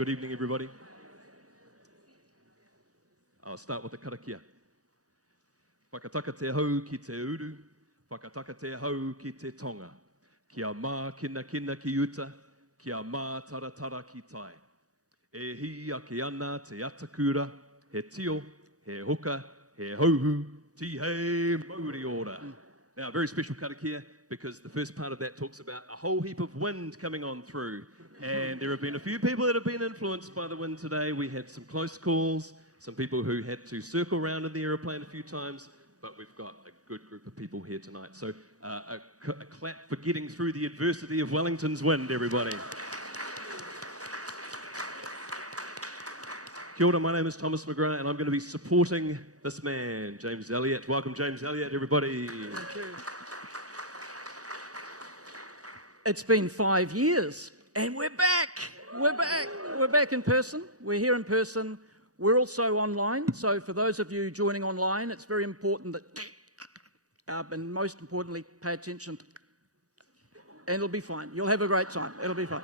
Good evening, everybody. I'll start with the karakia. Whakataka te hau ki te uru, whakataka te hau ki te tonga. Kia mā kina kina ki uta, kia mā taratara ki tai. E hi ake ana te atakura, he tio, he hoka, he hauhu, ti hei mauri ora. Now, a very special karakia because the first part of that talks about a whole heap of wind coming on through. And there have been a few people that have been influenced by the wind today. We had some close calls, some people who had to circle around in the aeroplane a few times, but we've got a good group of people here tonight. So a clap for getting through the adversity of Wellington's wind, everybody. Kia ora, my name is Thomas McGrath, and I'm going to be supporting this man, James Elliott. Welcome, James Elliott, everybody. Thank you. It's been 5 years, and we're back. We're back. We're back in person. We're here in person. We're also online. So for those of you joining online, it's very important that, and most importantly, pay attention. And it'll be fine. You'll have a great time. It'll be fine.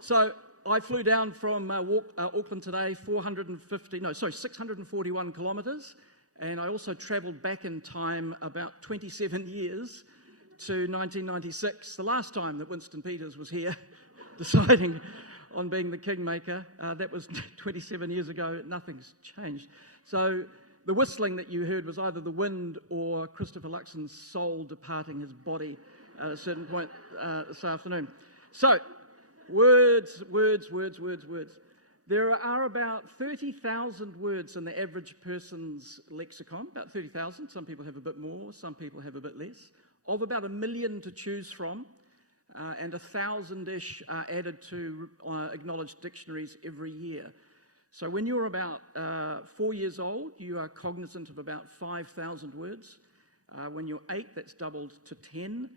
So I flew down from Auckland today, 641 kilometres, and I also travelled back in time about 27 years to 1996, the last time that Winston Peters was here deciding on being the kingmaker. That was 27 years ago. Nothing's changed. So the whistling that you heard was either the wind or Christopher Luxon's soul departing his body at a certain point this afternoon. So words. There are about 30,000 words in the average person's lexicon, about 30,000. Some people have a bit more, some people have a bit less. Of about 1 million to choose from, and 1,000-ish are added to acknowledged dictionaries every year. So when you're about 4 years old, you are cognizant of about 5,000 words. When you're 8, that's doubled to 10.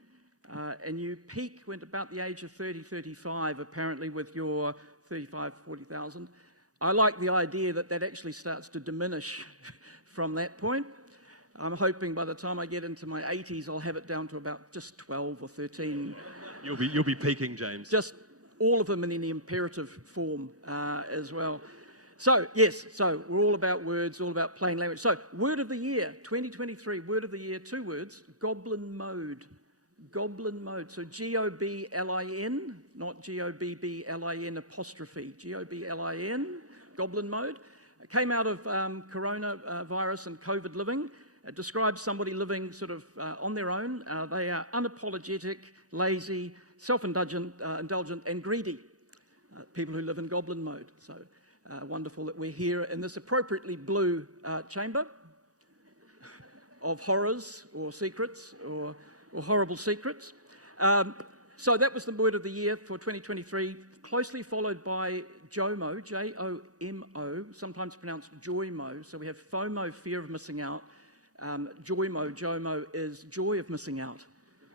And you peak when about the age of 30, 35, apparently with your 35, 40,000. I like the idea that that actually starts to diminish from that point. I'm hoping by the time I get into my 80s, I'll have it down to about just 12 or 13. You'll be peaking, James. Just all of them in the imperative form as well. So, yes, so we're all about words, all about plain language. So, word of the year, 2023, word of the year, 2 words, goblin mode. Goblin mode. So, G-O-B-L-I-N, not G-O-B-B-L-I-N apostrophe. G-O-B-L-I-N, goblin mode. It came out of coronavirus and COVID living. It describes somebody living sort of on their own. They are unapologetic, lazy, self-indulgent, and greedy. People who live in goblin mode. So wonderful that we're here in this appropriately blue chamber of horrors or secrets or horrible secrets. So that was the word of the year for 2023, closely followed by JOMO, J-O-M-O, sometimes pronounced joymo. So we have FOMO, fear of missing out. JOMO is joy of missing out.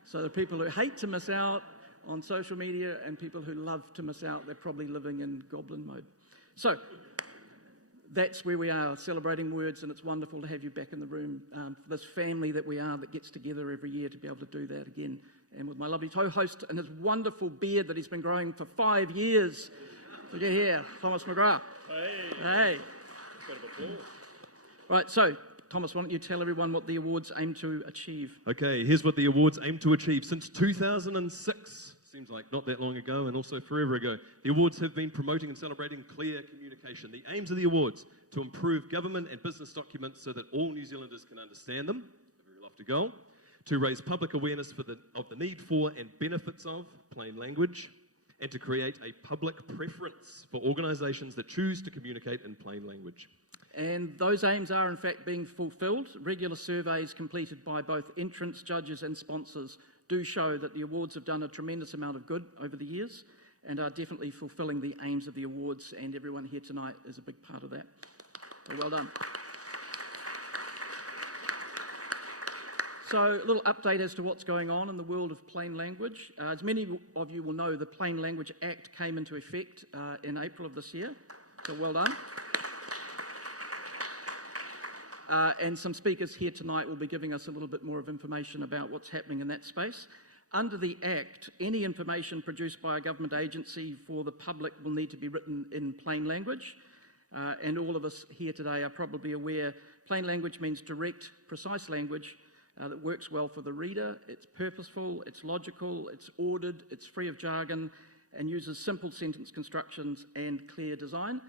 So there are people who hate to miss out on social media and people who love to miss out. They're probably living in goblin mode. So that's where we are, celebrating words, and it's wonderful to have you back in the room, for this family that we are that gets together every year to be able to do that again. And with my lovely co-host and his wonderful beard that he's been growing for 5 years. So get here, Thomas McGrath. Hey. Right, so Thomas, why don't you tell everyone what the awards aim to achieve? Okay, here's what the awards aim to achieve. Since 2006, seems like not that long ago, and also forever ago, the awards have been promoting and celebrating clear communication. The aims of the awards: to improve government and business documents so that all New Zealanders can understand them, a very lofty goal; to raise public awareness of the need for and benefits of plain language; and to create a public preference for organisations that choose to communicate in plain language. And those aims are in fact being fulfilled. Regular surveys completed by both entrants, judges and sponsors do show that the awards have done a tremendous amount of good over the years and are definitely fulfilling the aims of the awards, and everyone here tonight is a big part of that. So well done. So a little update as to what's going on in the world of plain language. As many of you will know, the Plain Language Act came into effect in April of this year. So well done. And some speakers here tonight will be giving us a little bit more of information about what's happening in that space. Under the Act, any information produced by a government agency for the public will need to be written in plain language. And all of us here today are probably aware plain language means direct, precise language that works well for the reader. It's purposeful, it's logical, it's ordered, it's free of jargon, and uses simple sentence constructions and clear design.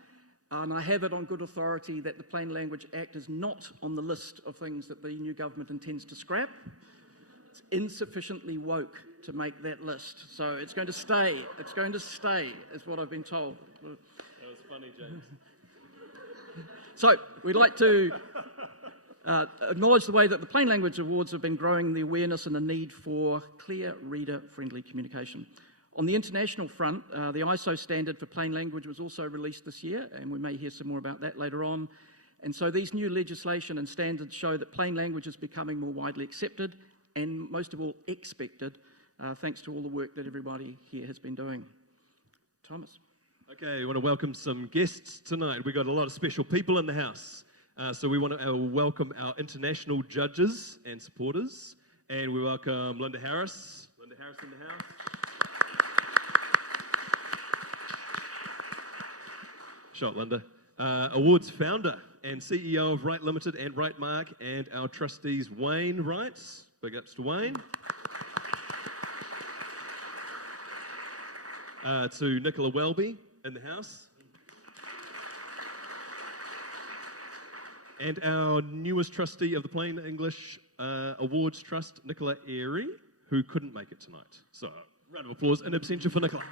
And I have it on good authority that the Plain Language Act is not on the list of things that the new government intends to scrap. It's insufficiently woke to make that list. So it's going to stay. It's going to stay, is what I've been told. That was funny, James. So we'd like to acknowledge the way that the Plain Language Awards have been growing the awareness and the need for clear, reader-friendly communication. On the international front, the ISO standard for plain language was also released this year, and we may hear some more about that later on. And so these new legislation and standards show that plain language is becoming more widely accepted and most of all expected, thanks to all the work that everybody here has been doing. Thomas. Okay, we want to welcome some guests tonight. We've got a lot of special people in the house. So we want to welcome our international judges and supporters. And we welcome Linda Harris. Linda Harris in the house. Shot, Linda. Awards founder and CEO of Wright Limited and Wright Mark, and our trustees Wayne Wright. Big ups to Wayne. To Nicola Welby in the house. And our newest trustee of the Plain English Awards Trust, Nicola Airy, who couldn't make it tonight. So, round of applause in absentia for Nicola.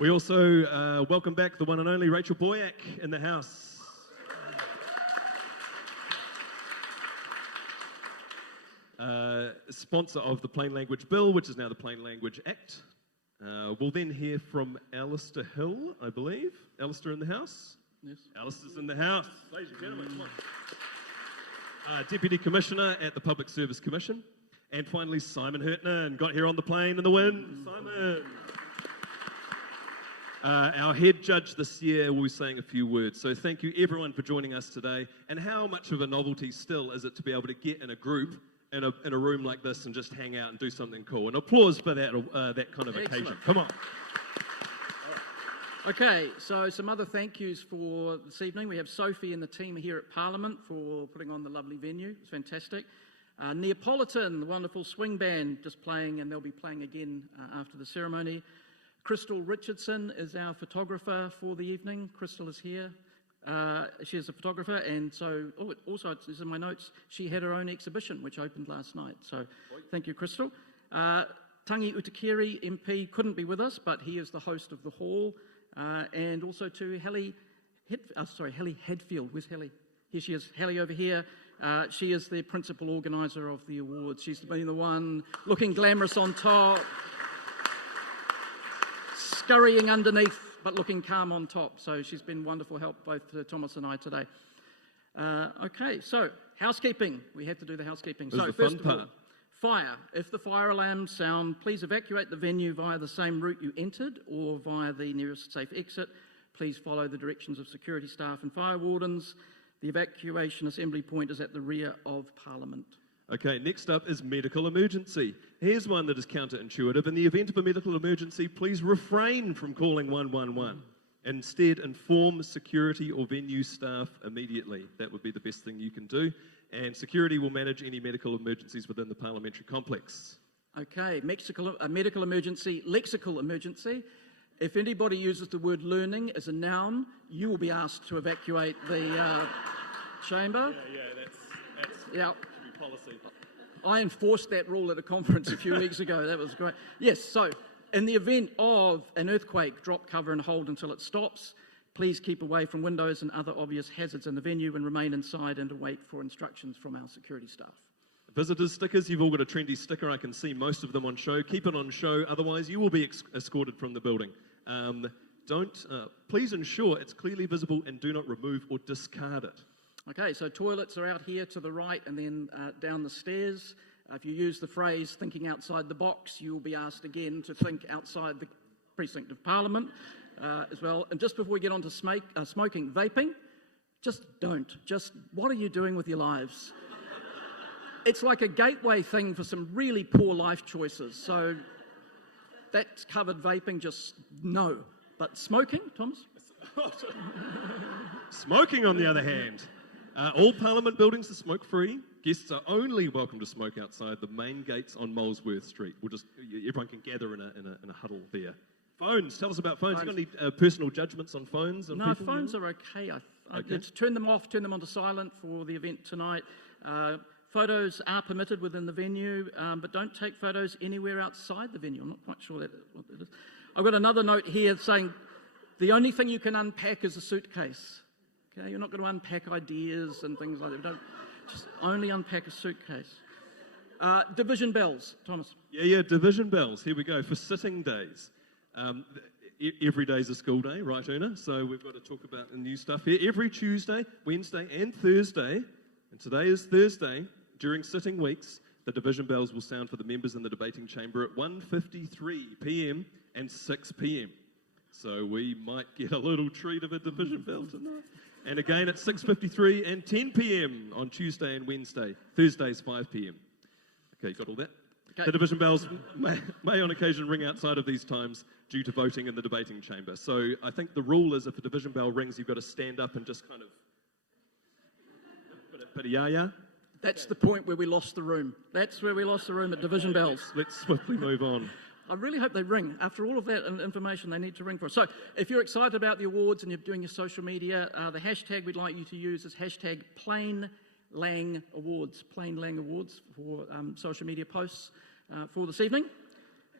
We also welcome back the one and only Rachel Boyack in the house. Sponsor of the Plain Language Bill, which is now the Plain Language Act. We'll then hear from Alastair Hill, I believe. Alastair in the house? Yes. Alastair's in the house. Ladies and gentlemen, come on. Deputy Commissioner at the Public Service Commission. And finally, Simon Hertnon. Got here on the plane in the wind. Simon. Our head judge this year will be saying a few words. So thank you everyone for joining us today. And how much of a novelty still is it to be able to get in a group in a room like this and just hang out and do something cool? And applause for that kind of occasion. Come on. Okay, so some other thank yous for this evening. We have Sophie and the team here at Parliament for putting on the lovely venue. It's fantastic. Neapolitan, the wonderful swing band, just playing, and they'll be playing again after the ceremony. Crystal Richardson is our photographer for the evening. Crystal is here. She is a photographer, and so also it says in my notes, she had her own exhibition which opened last night. So thank you, Crystal. Tangi Utakiri MP couldn't be with us, but he is the host of the hall. And also to Helly Hadfield. Where's Helly? Here she is, Helly over here. She is the principal organiser of the awards. She's been the one looking glamorous on top, scurrying underneath, but looking calm on top. So she's been wonderful help, both to Thomas and I today. Okay, so housekeeping. We have to do the housekeeping. This is the fun part. Fire. If the fire alarms sound, please evacuate the venue via the same route you entered or via the nearest safe exit. Please follow the directions of security staff and fire wardens. The evacuation assembly point is at the rear of Parliament. Okay, next up is medical emergency. Here's one that is counterintuitive. In the event of a medical emergency, please refrain from calling 111. Instead, inform security or venue staff immediately. That would be the best thing you can do. And security will manage any medical emergencies within the parliamentary complex. Okay, medical emergency, lexical emergency. If anybody uses the word learning as a noun, you will be asked to evacuate the chamber. Yeah, that's policy. I enforced that rule at a conference a few weeks ago. That was great. Yes, so in the event of an earthquake, drop cover and hold until it stops. Please keep away from windows and other obvious hazards in the venue and remain inside and await for instructions from our security staff. Visitors stickers, you've all got a trendy sticker. I can see most of them on show. Keep it on show, otherwise you will be escorted from the building. Please ensure it's clearly visible and do not remove or discard it. Okay, so toilets are out here to the right and then down the stairs. If you use the phrase thinking outside the box, you will be asked again to think outside the precinct of Parliament as well. And just before we get on to smoking, vaping, just don't. Just what are you doing with your lives? it's like a gateway thing for some really poor life choices. So that's covered. Vaping, just no. But smoking, Thomas? Smoking, on the other hand. All Parliament buildings are smoke-free. Guests are only welcome to smoke outside the main gates on Molesworth Street. Everyone can gather in a huddle there. Phones. Tell us about phones. You got any personal judgments on phones? No, phones are okay. Let's turn them off, turn them onto silent for the event tonight. Photos are permitted within the venue, but don't take photos anywhere outside the venue. I'm not quite sure what that is. I've got another note here saying the only thing you can unpack is a suitcase. Okay, you're not going to unpack ideas and things like that. Don't just only unpack a suitcase. Division bells, Thomas. Yeah, division bells. Here we go for sitting days. Every day's a school day, right, Una? So we've got to talk about the new stuff here. Every Tuesday, Wednesday, and Thursday, and today is Thursday. During sitting weeks, the division bells will sound for the members in the debating chamber at 1:53 p.m. and 6 p.m. So we might get a little treat of a division bell tonight. And again at 6:53 and 10 p.m. on Tuesday and Wednesday. Thursday's 5 p.m. Okay, you got all that? Okay. The division bells may on occasion ring outside of these times due to voting in the debating chamber. So I think the rule is if a division bell rings, you've got to stand up and just kind of put a ya-ya. That's the point where we lost the room. That's where we lost the room at division bells. Let's swiftly move on. I really hope they ring. After all of that information, they need to ring for us. So if you're excited about the awards and you're doing your social media, the hashtag we'd like you to use is hashtag PlainLang Awards. PlainLang Awards for social media posts for this evening.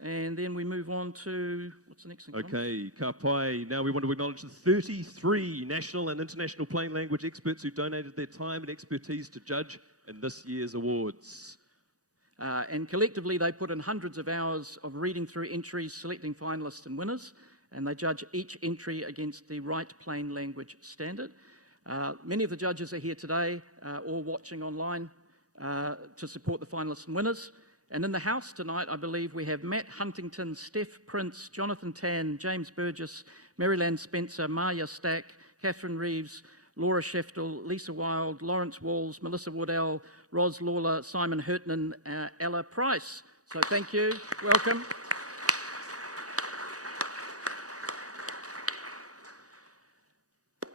And then we move on to, what's the next thing? Okay, ka pai. Now we want to acknowledge the 33 national and international plain language experts who donated their time and expertise to judge in this year's awards. And collectively, they put in hundreds of hours of reading through entries, selecting finalists and winners, and they judge each entry against the right plain language standard. Many of the judges are here today, all watching online to support the finalists and winners. And in the house tonight, I believe we have Matt Huntington, Steph Prince, Jonathan Tan, James Burgess, Maryland Spencer, Maya Stack, Catherine Reeves, Laura Sheftel, Lisa Wild, Lawrence Walls, Melissa Woodell, Ros Lawler, Simon Hertnon, Ella Price. So thank you. Welcome.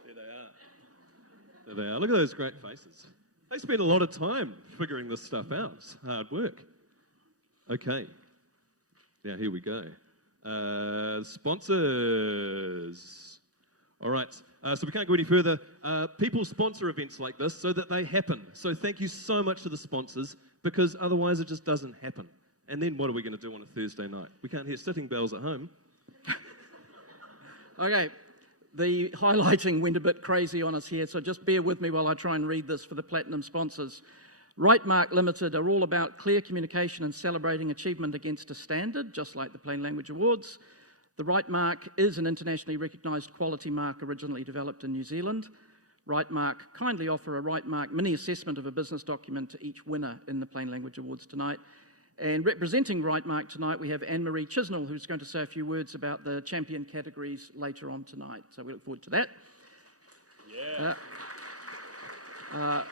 There they are. There they are. Look at those great faces. They spend a lot of time figuring this stuff out. It's hard work. Okay. Now here we go. Sponsors. All right. So we can't go any further. People sponsor events like this so that they happen. So thank you so much to the sponsors, because otherwise it just doesn't happen. And then what are we going to do on a Thursday night? We can't hear sitting bells at home. Okay. The highlighting went a bit crazy on us here, so just bear with me while I try and read this for the Platinum sponsors. Rightmark Limited are all about clear communication and celebrating achievement against a standard, just like the Plain Language Awards. The Rightmark is an internationally recognised quality mark originally developed in New Zealand. Rightmark kindly offer a Rightmark mini assessment of a business document to each winner in the Plain Language Awards tonight. And representing Rightmark tonight, we have Anne-Marie Chisnell, who's going to say a few words about the champion categories later on tonight. So we look forward to that. Yeah.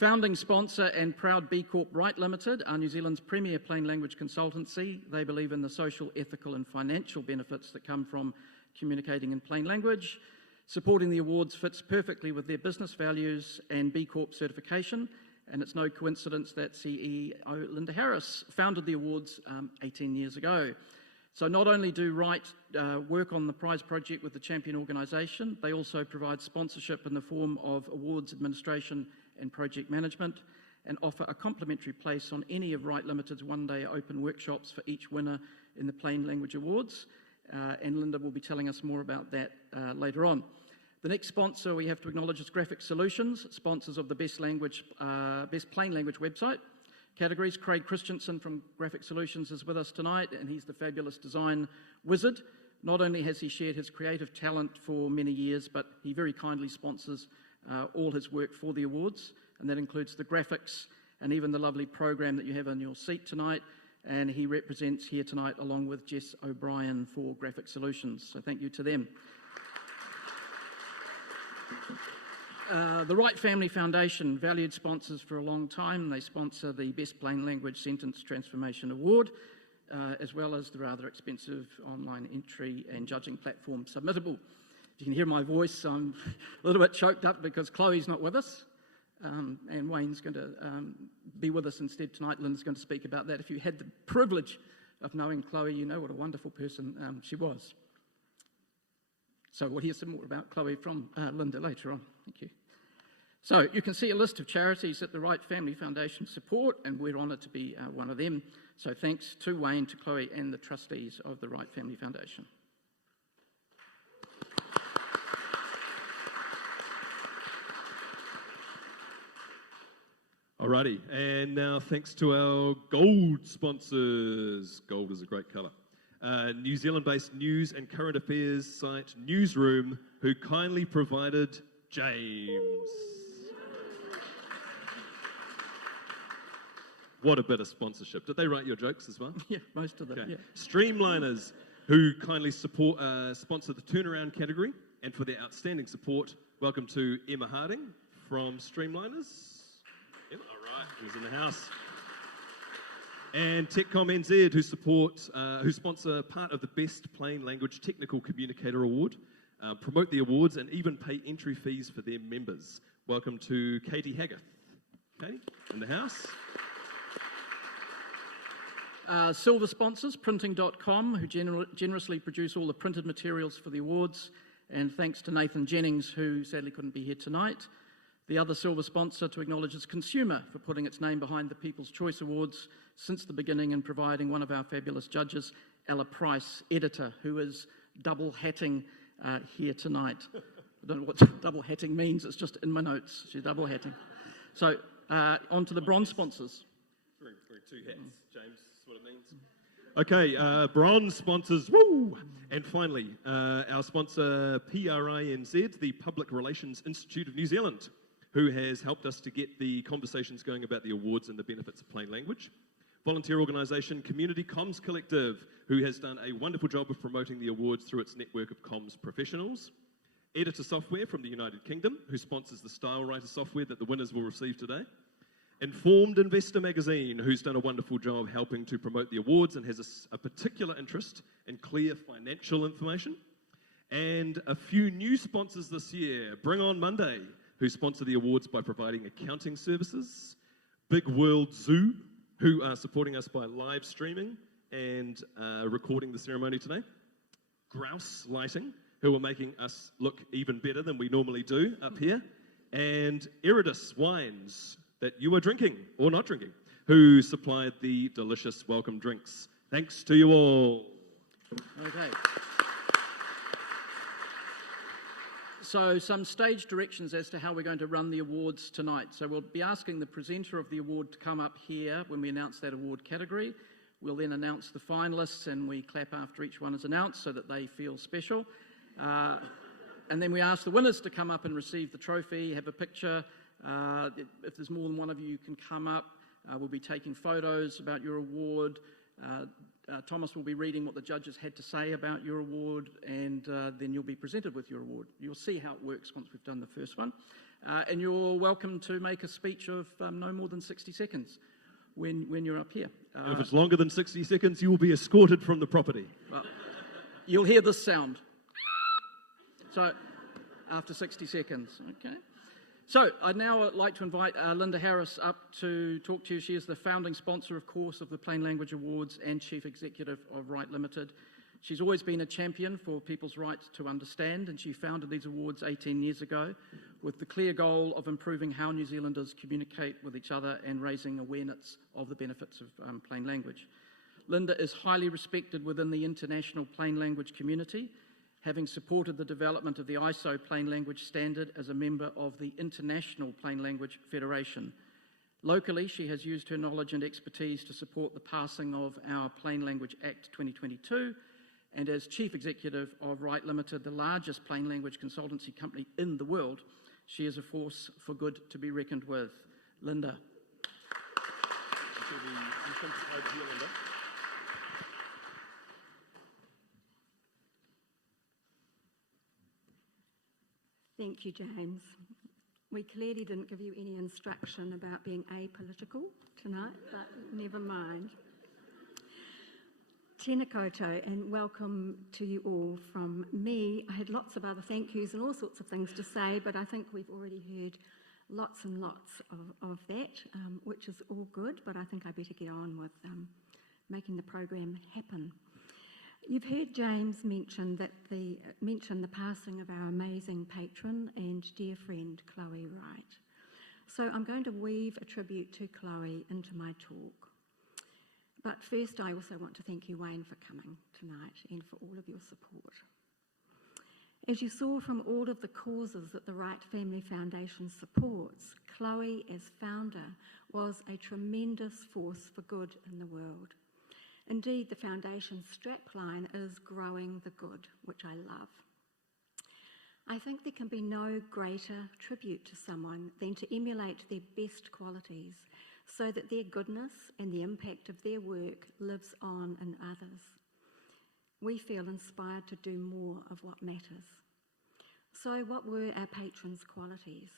Founding sponsor and proud B Corp Right Limited are New Zealand's premier plain language consultancy. They believe in the social, ethical and financial benefits that come from communicating in plain language. Supporting the awards fits perfectly with their business values and B Corp certification, and it's no coincidence that CEO Linda Harris founded the awards 18 years ago. So not only do Right work on the prize project with the champion organisation, they also provide sponsorship in the form of awards administration and project management, and offer a complimentary place on any of Right Limited's one-day open workshops for each winner in the Plain Language Awards. And Linda will be telling us more about that later on. The next sponsor we have to acknowledge is Graphic Solutions, sponsors of the Best Plain Language website categories. Craig Christensen from Graphic Solutions is with us tonight, and he's the fabulous design wizard. Not only has he shared his creative talent for many years, but he very kindly sponsors all his work for the awards, and that includes the graphics and even the lovely program that you have on your seat tonight. And he represents here tonight along with Jess O'Brien for Graphic Solutions. So thank you to them. The Wright Family Foundation, valued sponsors for a long time. They sponsor the Best Plain Language Sentence Transformation Award, as well as the rather expensive online entry and judging platform Submittable. If you can hear my voice, I'm a little bit choked up because Chloe's not with us, and Wayne's going to be with us instead tonight. Lynn's going to speak about that. If you had the privilege of knowing Chloe, you know what a wonderful person she was. So we'll hear some more about Chloe from Linda later on. Thank you. So you can see a list of charities that the Wright Family Foundation support, and we're honoured to be one of them. So thanks to Wayne, to Chloe, and the trustees of the Wright Family Foundation. Alrighty, and now thanks to our gold sponsors. Gold is a great colour. New Zealand-based news and current affairs site Newsroom, who kindly provided James. What a bit of sponsorship. Did they write your jokes as well? Yeah, most of them, Okay. yeah. Streamliners, who kindly sponsor the turnaround category, and for their outstanding support, welcome to Emma Harding from Streamliners. Emma, all right, who's in the house. And TechCom NZ, who sponsor part of the Best Plain Language Technical Communicator Award, promote the awards, and even pay entry fees for their members. Welcome to Katie Haggith. Katie, in the house. Silver sponsors, printing.com, who generously produce all the printed materials for the awards, and thanks to Nathan Jennings, who sadly couldn't be here tonight. The other silver sponsor to acknowledge is Consumer, for putting its name behind the People's Choice Awards since the beginning and providing one of our fabulous judges, Ella Price, editor, who is double hatting here tonight. I don't know what double hatting means, it's just in my notes, she's double hatting. So on to the bronze sponsors. Wearing two hats, James, that's what it means. Okay, bronze sponsors, woo! And finally, our sponsor PRINZ, the Public Relations Institute of New Zealand, who has helped us to get the conversations going about the awards and the benefits of plain language. Volunteer organisation Community Comms Collective, who has done a wonderful job of promoting the awards through its network of comms professionals. Editor Software from the United Kingdom, who sponsors the Style Writer software that the winners will receive today. Informed Investor Magazine, who's done a wonderful job helping to promote the awards and has a particular interest in clear financial information. And a few new sponsors this year, Bring On Monday, who sponsor the awards by providing accounting services. Big World Zoo, who are supporting us by live streaming and recording the ceremony today. Grouse Lighting, who are making us look even better than we normally do up here. And Eridus Wines, that you are drinking or not drinking, who supplied the delicious welcome drinks. Thanks to you all. Okay. So some stage directions as to how we're going to run the awards tonight. So we'll be asking the presenter of the award to come up here when we announce that award category. We'll then announce the finalists, and we clap after each one is announced so that they feel special. And then we ask the winners to come up and receive the trophy, have a picture. If there's more than one of you, you can come up. We'll be taking photos about your award. Thomas will be reading what the judges had to say about your award, and then you'll be presented with your award. You'll see how it works once we've done the first one. And you're welcome to make a speech of no more than 60 seconds when you're up here. And if it's longer than 60 seconds, you will be escorted from the property. Well, you'll hear this sound. So, after 60 seconds, okay. So, I'd now like to invite Linda Harris up to talk to you. She is the founding sponsor, of course, of the Plain Language Awards and Chief Executive of Wright Limited. She's always been a champion for people's right to understand, and she founded these awards 18 years ago with the clear goal of improving how New Zealanders communicate with each other and raising awareness of the benefits of plain language. Linda is highly respected within the international plain language community, having supported the development of the ISO Plain Language Standard as a member of the International Plain Language Federation. Locally, she has used her knowledge and expertise to support the passing of our Plain Language Act 2022, and as Chief Executive of Wright Limited, the largest plain language consultancy company in the world, she is a force for good to be reckoned with. Linda. Thank you, James. We clearly didn't give you any instruction about being apolitical tonight, but never mind. Tēnā koutou, and welcome to you all from me. I had lots of other thank yous and all sorts of things to say, but I think we've already heard lots and lots of that, which is all good, but I think I better get on with making the program happen. You've heard James mention the passing of our amazing patron and dear friend, Chloe Wright. So I'm going to weave a tribute to Chloe into my talk. But first, I also want to thank you, Wayne, for coming tonight and for all of your support. As you saw from all of the causes that the Wright Family Foundation supports, Chloe, as founder, was a tremendous force for good in the world. Indeed, the foundation's strapline is "Growing the Good," which I love. I think there can be no greater tribute to someone than to emulate their best qualities so that their goodness and the impact of their work lives on in others. We feel inspired to do more of what matters. So what were our patron's qualities?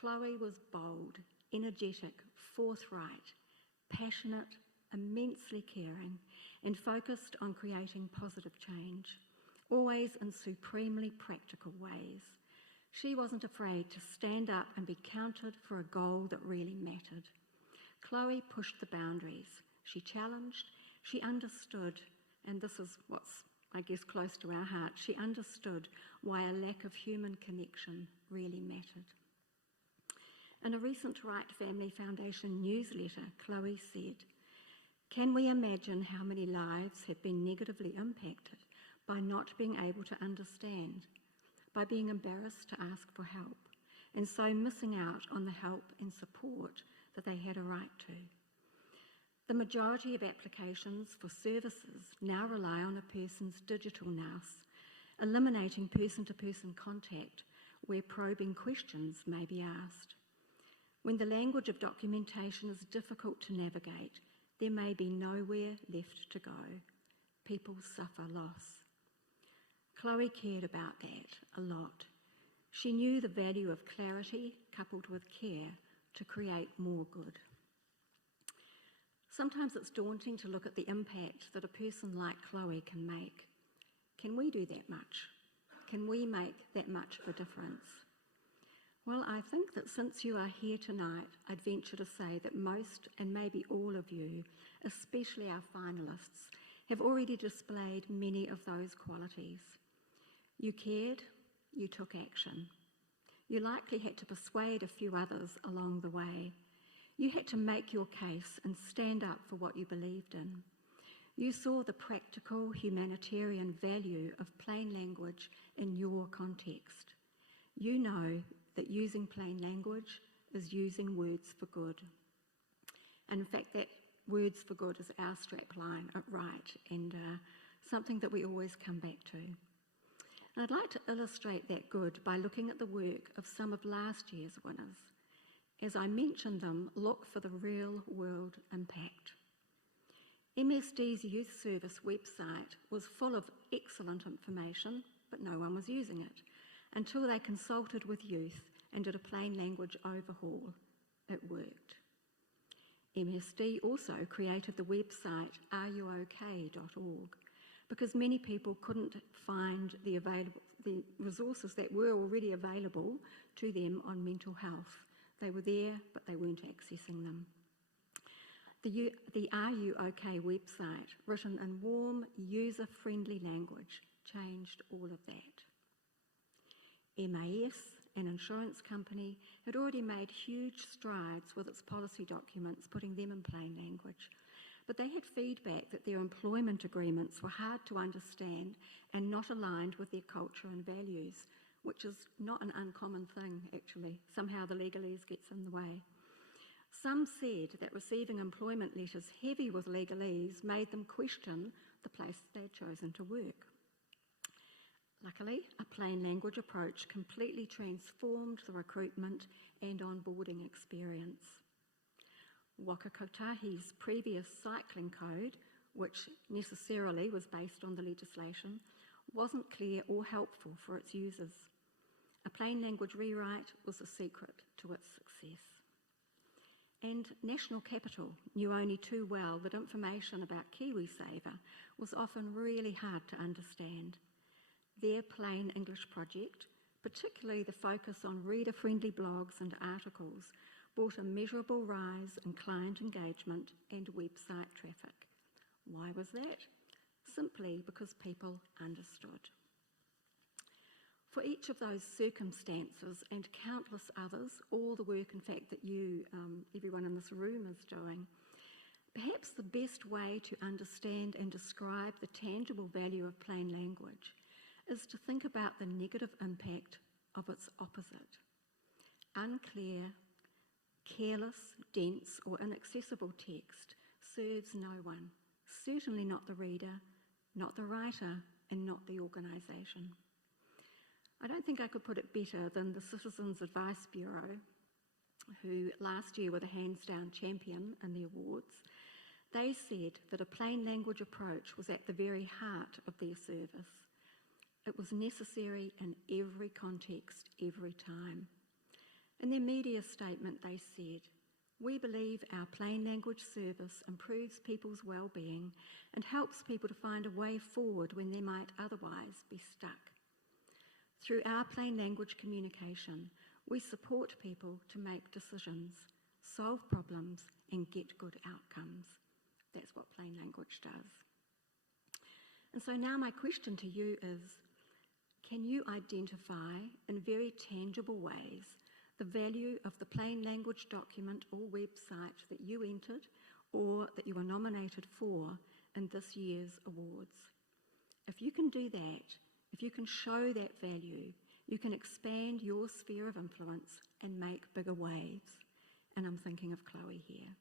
Chloe was bold, energetic, forthright, passionate, immensely caring, and focused on creating positive change, always in supremely practical ways. She wasn't afraid to stand up and be counted for a goal that really mattered. Chloe pushed the boundaries. She challenged, she understood, and this is what's, I guess, close to our heart, she understood why a lack of human connection really mattered. In a recent Wright Family Foundation newsletter, Chloe said, "Can we imagine how many lives have been negatively impacted by not being able to understand, by being embarrassed to ask for help, and so missing out on the help and support that they had a right to? The majority of applications for services now rely on a person's digital nous, eliminating person-to-person contact where probing questions may be asked. When the language of documentation is difficult to navigate, there may be nowhere left to go. People suffer loss." Chloe cared about that a lot. She knew the value of clarity coupled with care to create more good. Sometimes it's daunting to look at the impact that a person like Chloe can make. Can we do that much? Can we make that much of a difference? Well, I think that since you are here tonight, I'd venture to say that most, and maybe all of you, especially our finalists, have already displayed many of those qualities. You cared, you took action. You likely had to persuade a few others along the way. You had to make your case and stand up for what you believed in. You saw the practical humanitarian value of plain language in your context. You know that using plain language is using words for good. And in fact, that words for good is our strapline at Wright, and something that we always come back to. And I'd like to illustrate that good by looking at the work of some of last year's winners. As I mentioned them, look for the real world impact. MSD's youth service website was full of excellent information, but no one was using it until they consulted with youth and did a plain language overhaul. It worked. MSD also created the website areyouok.org because many people couldn't find the resources that were already available to them on mental health. They were there, but they weren't accessing them. The Are You OK website, written in warm, user-friendly language, changed all of that. MAS, an insurance company, had already made huge strides with its policy documents, putting them in plain language. But they had feedback that their employment agreements were hard to understand and not aligned with their culture and values, which is not an uncommon thing, actually. Somehow the legalese gets in the way. Some said that receiving employment letters heavy with legalese made them question the place they'd chosen to work. Luckily, a plain language approach completely transformed the recruitment and onboarding experience. Waka Kotahi's previous cycling code, which necessarily was based on the legislation, wasn't clear or helpful for its users. A a plain language rewrite was the secret to its success. And National Capital knew only too well that information about KiwiSaver was often really hard to understand. Their Plain English project, particularly the focus on reader-friendly blogs and articles, brought a measurable rise in client engagement and website traffic. Why was that? Simply because people understood. For each of those circumstances and countless others, all the work, in fact, that you, everyone in this room is doing, perhaps the best way to understand and describe the tangible value of plain language is to think about the negative impact of its opposite. Unclear, careless, dense, or inaccessible text serves no one, certainly not the reader, not the writer, and not the organisation. I don't think I could put it better than the Citizens Advice Bureau, who last year were the hands-down champion in the awards. They said that a plain language approach was at the very heart of their service. It was necessary in every context, every time. In their media statement, they said, "We believe our plain language service improves people's well-being and helps people to find a way forward when they might otherwise be stuck. Through our plain language communication, we support people to make decisions, solve problems, and get good outcomes." That's what plain language does. And so now my question to you is, can you identify in very tangible ways the value of the plain language document or website that you entered or that you were nominated for in this year's awards? If you can do that, if you can show that value, you can expand your sphere of influence and make bigger waves. And I'm thinking of Chloe here.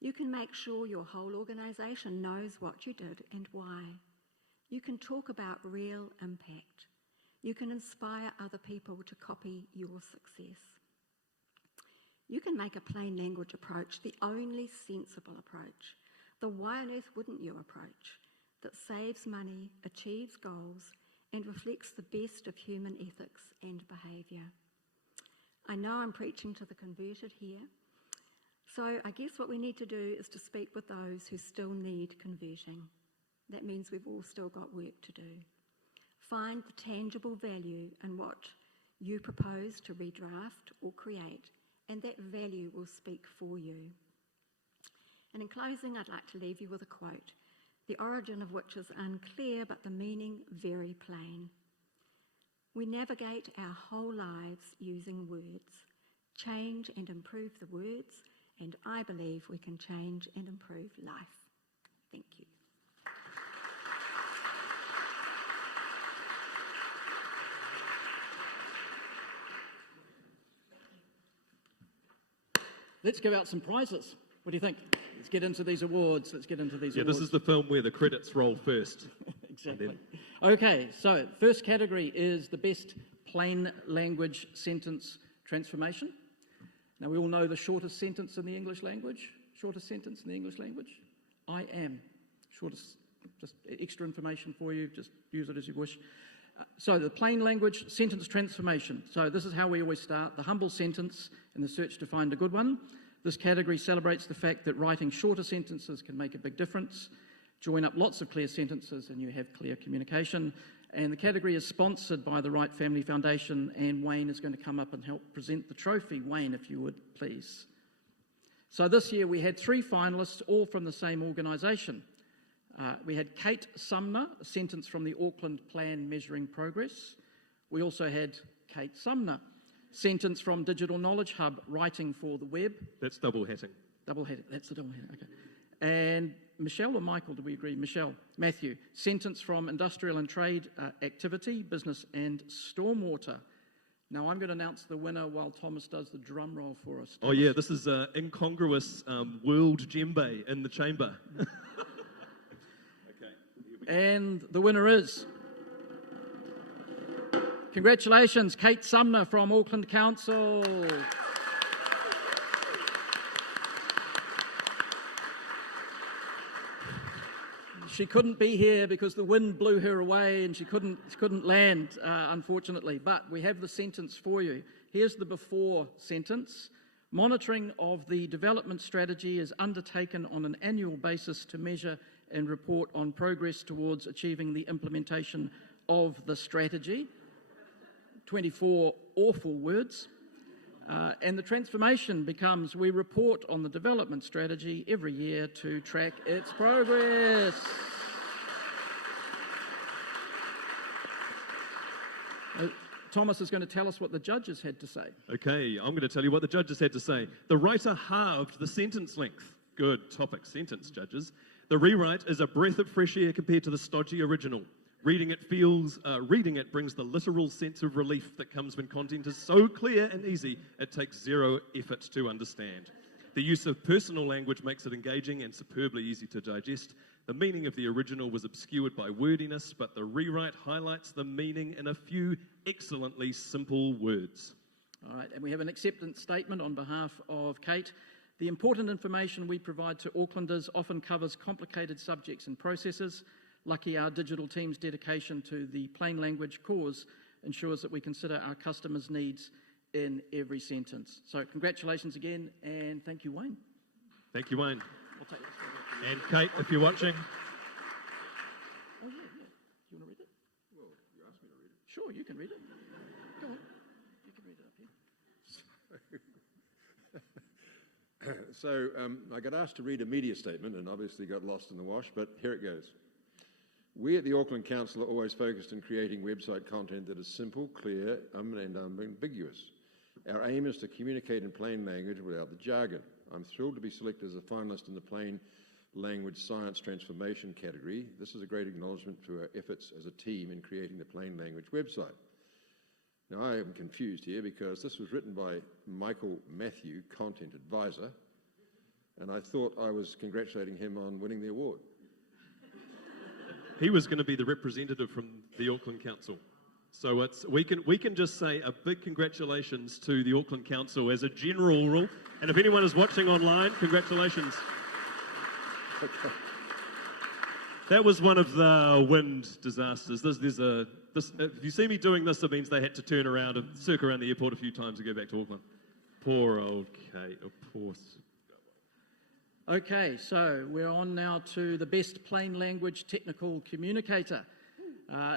You can make sure your whole organisation knows what you did and why. You can talk about real impact. You can inspire other people to copy your success. You can make a plain language approach the only sensible approach, the why on earth wouldn't you approach, that saves money, achieves goals, and reflects the best of human ethics and behaviour. I know I'm preaching to the converted here, so I guess what we need to do is to speak with those who still need converting. That means we've all still got work to do. Find the tangible value in what you propose to redraft or create, and that value will speak for you. And in closing, I'd like to leave you with a quote, the origin of which is unclear, but the meaning very plain. We navigate our whole lives using words. Change and improve the words, and I believe we can change and improve life. Thank you. Let's give out some prizes. What do you think? Let's get into these awards. Let's get into these awards. This is the film where the credits roll first. Exactly. Okay, so first category is the best plain language sentence transformation. Now we all know the shortest sentence in the English language. Shortest sentence in the English language? I am. Shortest, just extra information for you, just use it as you wish. So the plain language sentence transformation. So this is how we always start, the humble sentence in the search to find a good one. This category celebrates the fact that writing shorter sentences can make a big difference. Join up lots of clear sentences and you have clear communication. And the category is sponsored by the Wright Family Foundation, and Wayne is going to come up and help present the trophy. Wayne, if you would, please. So this year we had 3 finalists, all from the same organisation. We had Kate Sumner, a sentence from the Auckland Plan Measuring Progress. We also had Kate Sumner, sentence from Digital Knowledge Hub, writing for the web. That's double hatting. Double hatting, that's the double hatting, okay. And Michelle or Michael, do we agree? Michelle. Matthew, sentence from Industrial and Trade Activity, Business and Stormwater. Now I'm going to announce the winner while Thomas does the drum roll for us. Thomas. Oh yeah, this is incongruous world djembe in the chamber. And the winner is, congratulations, Kate Sumner from Auckland Council. She couldn't be here because the wind blew her away and she couldn't land, unfortunately. But we have the sentence for you. Here's the before sentence. Monitoring of the development strategy is undertaken on an annual basis to measure and report on progress towards achieving the implementation of the strategy. 24 awful words. And the transformation becomes, we report on the development strategy every year to track its progress. Thomas is going to tell us what the judges had to say. Okay, I'm going to tell you what the judges had to say. The writer halved the sentence length. Good topic, sentence, judges. The rewrite is a breath of fresh air compared to the stodgy original. Reading it brings the literal sense of relief that comes when content is so clear and easy, it takes zero effort to understand. The use of personal language makes it engaging and superbly easy to digest. The meaning of the original was obscured by wordiness, but the rewrite highlights the meaning in a few excellently simple words. All right, and we have an acceptance statement on behalf of Kate. The important information we provide to Aucklanders often covers complicated subjects and processes. Lucky our digital team's dedication to the plain language cause ensures that we consider our customers' needs in every sentence. So congratulations again, and thank you, Wayne. Thank you, Wayne. I'll take this one. And Kate, if you're watching. Oh, yeah. Do you want to read it? Well, you asked me to read it. Sure, you can read it. Go on. You can read it up here. So I got asked to read a media statement and obviously got lost in the wash, but here it goes. We at the Auckland Council are always focused on creating website content that is simple, clear, and unambiguous. Our aim is to communicate in plain language without the jargon. I'm thrilled to be selected as a finalist in the Plain Language Science Transformation category. This is a great acknowledgement to our efforts as a team in creating the Plain Language website. Now I am confused here because this was written by Michael Matthew, Content Advisor, and I thought I was congratulating him on winning the award. He was going to be the representative from the Auckland Council. So we can just say a big congratulations to the Auckland Council as a general rule. And if anyone is watching online, congratulations. Okay. That was one of the wind disasters. If you see me doing this, it means they had to turn around and circle around the airport a few times to go back to Auckland. Poor old Kate, poor. Okay, so we're on now to the Best Plain Language Technical Communicator.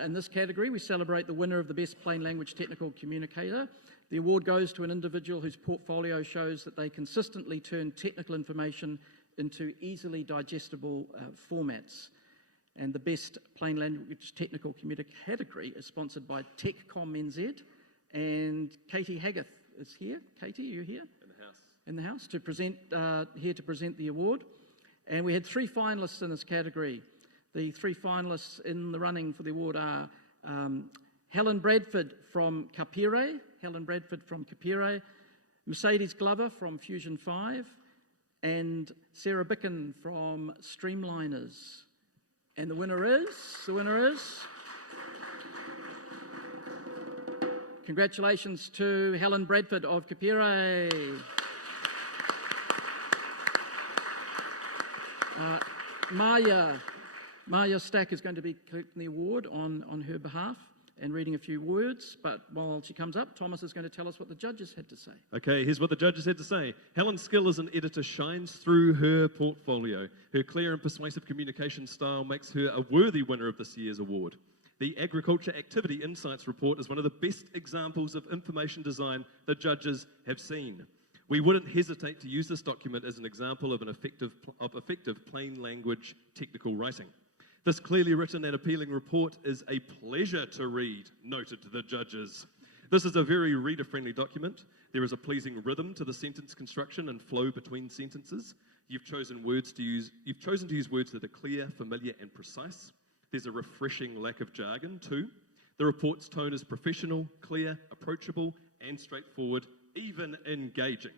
In this category, we celebrate the winner of the Best Plain Language Technical Communicator. The award goes to an individual whose portfolio shows that they consistently turn technical information into easily digestible formats. And the Best Plain Language Technical Communicator category is sponsored by TechCom NZ, and Katie Haggith is here. Katie, are you here? In the house to present, here to present the award. And we had 3 finalists in this category. The 3 finalists in the running for the award are Helen Bradford from Kapire, Mercedes Glover from Fusion 5, and Sarah Bicken from Streamliners. And the winner is... Congratulations to Helen Bradford of Kapire. Maya Stack is going to be collecting the award on her behalf and reading a few words, but while she comes up, Thomas is going to tell us what the judges had to say. Okay, here's what the judges had to say. Helen's skill as an editor shines through her portfolio. Her clear and persuasive communication style makes her a worthy winner of this year's award. The Agriculture Activity Insights Report is one of the best examples of information design the judges have seen. We wouldn't hesitate to use this document as an example of effective plain language technical writing. This clearly written and appealing report is a pleasure to read, noted the judges. This is a very reader-friendly document. There is a pleasing rhythm to the sentence construction and flow between sentences. You've chosen to use words that are clear, familiar, and precise. There's a refreshing lack of jargon too. The report's tone is professional, clear, approachable, and straightforward, even engaging.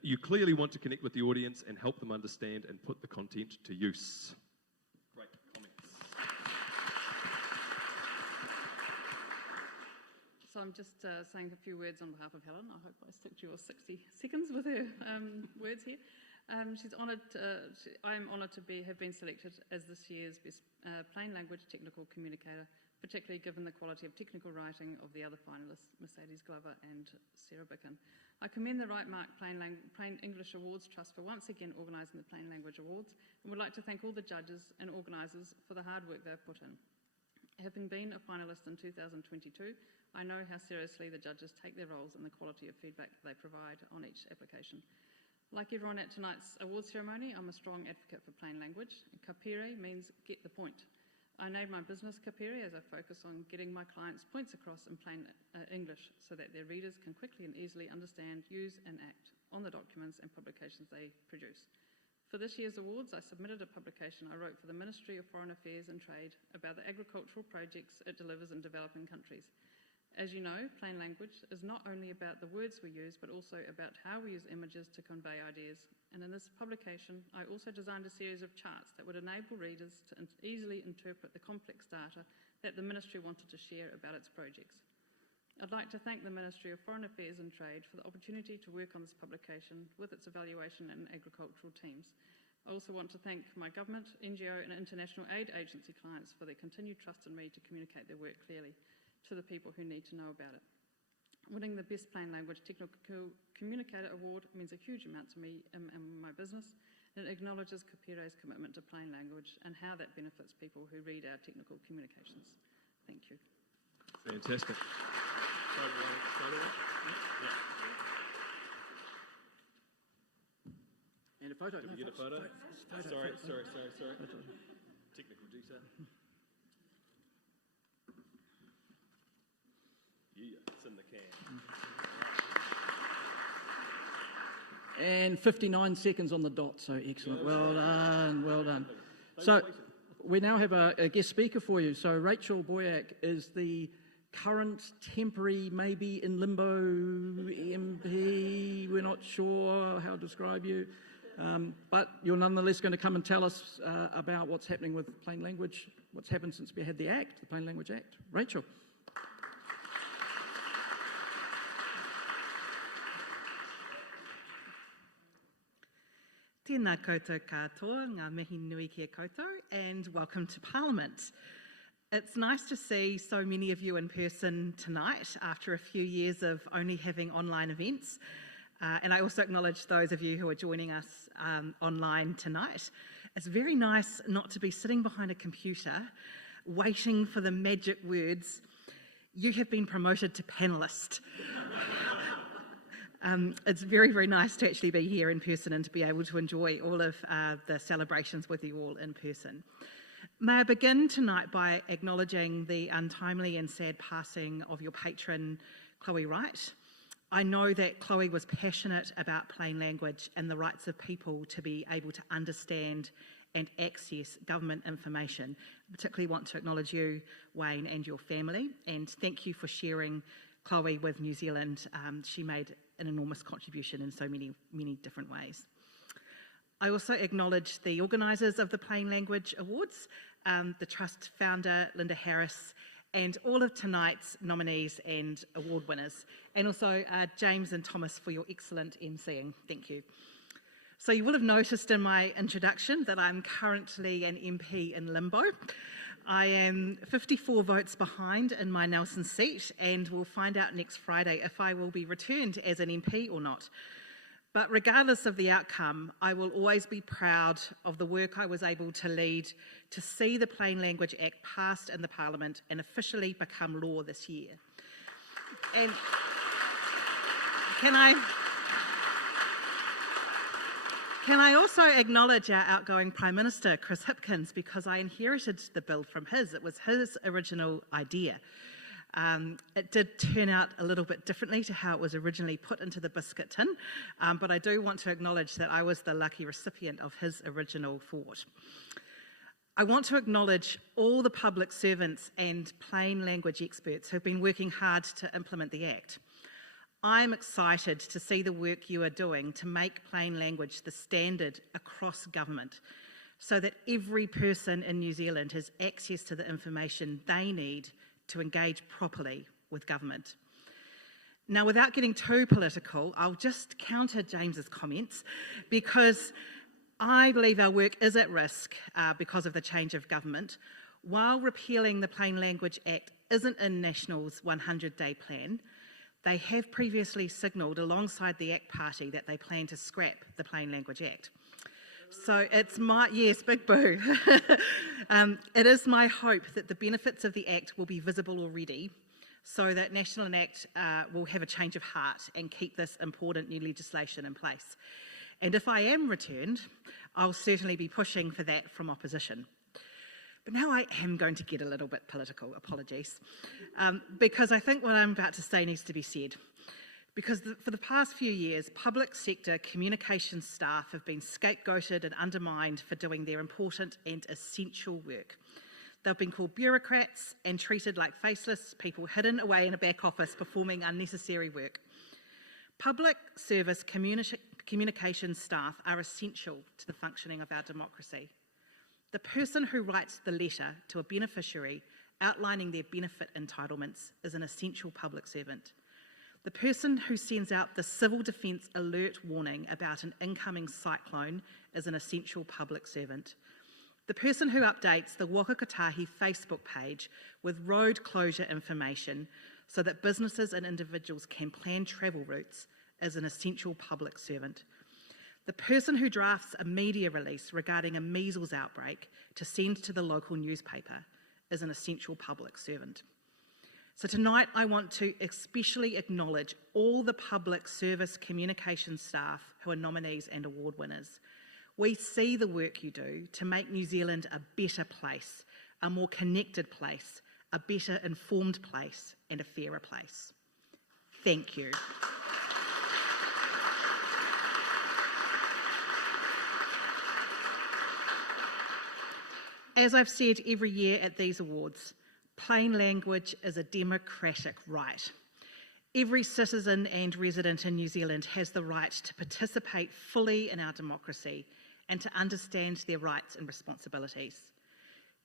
You clearly want to connect with the audience and help them understand and put the content to use. Great comments. So I'm just saying a few words on behalf of Helen. I hope I stick to your 60 seconds with her words here. I am honoured to have been selected as this year's Best Plain Language Technical Communicator, particularly given the quality of technical writing of the other finalists, Mercedes Glover and Sarah Bicken. I commend the Right Mark Plain English Awards Trust for once again organising the Plain Language Awards, and would like to thank all the judges and organisers for the hard work they've put in. Having been a finalist in 2022, I know how seriously the judges take their roles and the quality of feedback they provide on each application. Like everyone at tonight's awards ceremony, I'm a strong advocate for plain language. Kapere means get the point. I named my business Kapere as I focus on getting my clients' points across in plain English so that their readers can quickly and easily understand, use and act on the documents and publications they produce. For this year's awards, I submitted a publication I wrote for the Ministry of Foreign Affairs and Trade about the agricultural projects it delivers in developing countries. As you know, plain language is not only about the words we use, but also about how we use images to convey ideas. And in this publication, I also designed a series of charts that would enable readers to easily interpret the complex data that the Ministry wanted to share about its projects. I'd like to thank the Ministry of Foreign Affairs and Trade for the opportunity to work on this publication with its evaluation and agricultural teams. I also want to thank my government, NGO and international aid agency clients for their continued trust in me to communicate their work clearly to the people who need to know about it. Winning the Best Plain Language Technical Communicator Award means a huge amount to me and my business, and it acknowledges Kapere's commitment to plain language and how that benefits people who read our technical communications. Thank you. Fantastic. And a photo. Did we get a photo? Sorry. Technical detail. Yeah, it's in the can. And 59 seconds on the dot, so excellent. Well done, well done. So we now have a guest speaker for you. So Rachel Boyack is the current temporary, maybe in limbo MP. We're not sure how to describe you. But you're nonetheless going to come and tell us about what's happening with plain language, what's happened since we had the Act, the Plain Language Act. Rachel. Tēnā koutou katoa, ngā mihi nui kia koutou, and welcome to Parliament. It's nice to see so many of you in person tonight after a few years of only having online events. And I also acknowledge those of you who are joining us online tonight. It's very nice not to be sitting behind a computer waiting for the magic words, "You have been promoted to panellist." It's very, very nice to actually be here in person and to be able to enjoy all of the celebrations with you all in person. May I begin tonight by acknowledging the untimely and sad passing of your patron, Chloe Wright. I know that Chloe was passionate about plain language and the rights of people to be able to understand and access government information. I particularly want to acknowledge you, Wayne, and your family, and thank you for sharing Chloe with New Zealand. She made an enormous contribution in so many, many different ways. I also acknowledge the organisers of the Plain Language Awards, the Trust founder, Linda Harris, and all of tonight's nominees and award winners, and also James and Thomas for your excellent emceeing. Thank you. So you will have noticed in my introduction that I'm currently an MP in limbo. I am 54 votes behind in my Nelson seat, and we'll find out next Friday if I will be returned as an MP or not. But regardless of the outcome, I will always be proud of the work I was able to lead to see the Plain Language Act passed in the Parliament and officially become law this year. And Can I also acknowledge our outgoing Prime Minister, Chris Hipkins, because I inherited the bill from his. It was his original idea. It did turn out a little bit differently to how it was originally put into the biscuit tin, but I do want to acknowledge that I was the lucky recipient of his original thought. I want to acknowledge all the public servants and plain language experts who have been working hard to implement the Act. I'm excited to see the work you are doing to make plain language the standard across government so that every person in New Zealand has access to the information they need to engage properly with government. Now, without getting too political, I'll just counter James's comments, because I believe our work is at risk because of the change of government. While repealing the Plain Language Act isn't in National's 100-day plan, they have previously signalled alongside the ACT Party that they plan to scrap the Plain Language Act. So it's my, yes, big boo. It is my hope that the benefits of the Act will be visible already, so that National and ACT will have a change of heart and keep this important new legislation in place. And if I am returned, I'll certainly be pushing for that from opposition. But now I am going to get a little bit political, apologies, because I think what I'm about to say needs to be said. Because for the past few years, public sector communications staff have been scapegoated and undermined for doing their important and essential work. They've been called bureaucrats and treated like faceless people hidden away in a back office performing unnecessary work. Public service communications staff are essential to the functioning of our democracy. The person who writes the letter to a beneficiary outlining their benefit entitlements is an essential public servant. The person who sends out the civil defence alert warning about an incoming cyclone is an essential public servant. The person who updates the Waka Kotahi Facebook page with road closure information so that businesses and individuals can plan travel routes is an essential public servant. The person who drafts a media release regarding a measles outbreak to send to the local newspaper is an essential public servant. So tonight I want to especially acknowledge all the public service communication staff who are nominees and award winners. We see the work you do to make New Zealand a better place, a more connected place, a better informed place and a fairer place. Thank you. As I've said every year at these awards, plain language is a democratic right. Every citizen and resident in New Zealand has the right to participate fully in our democracy and to understand their rights and responsibilities.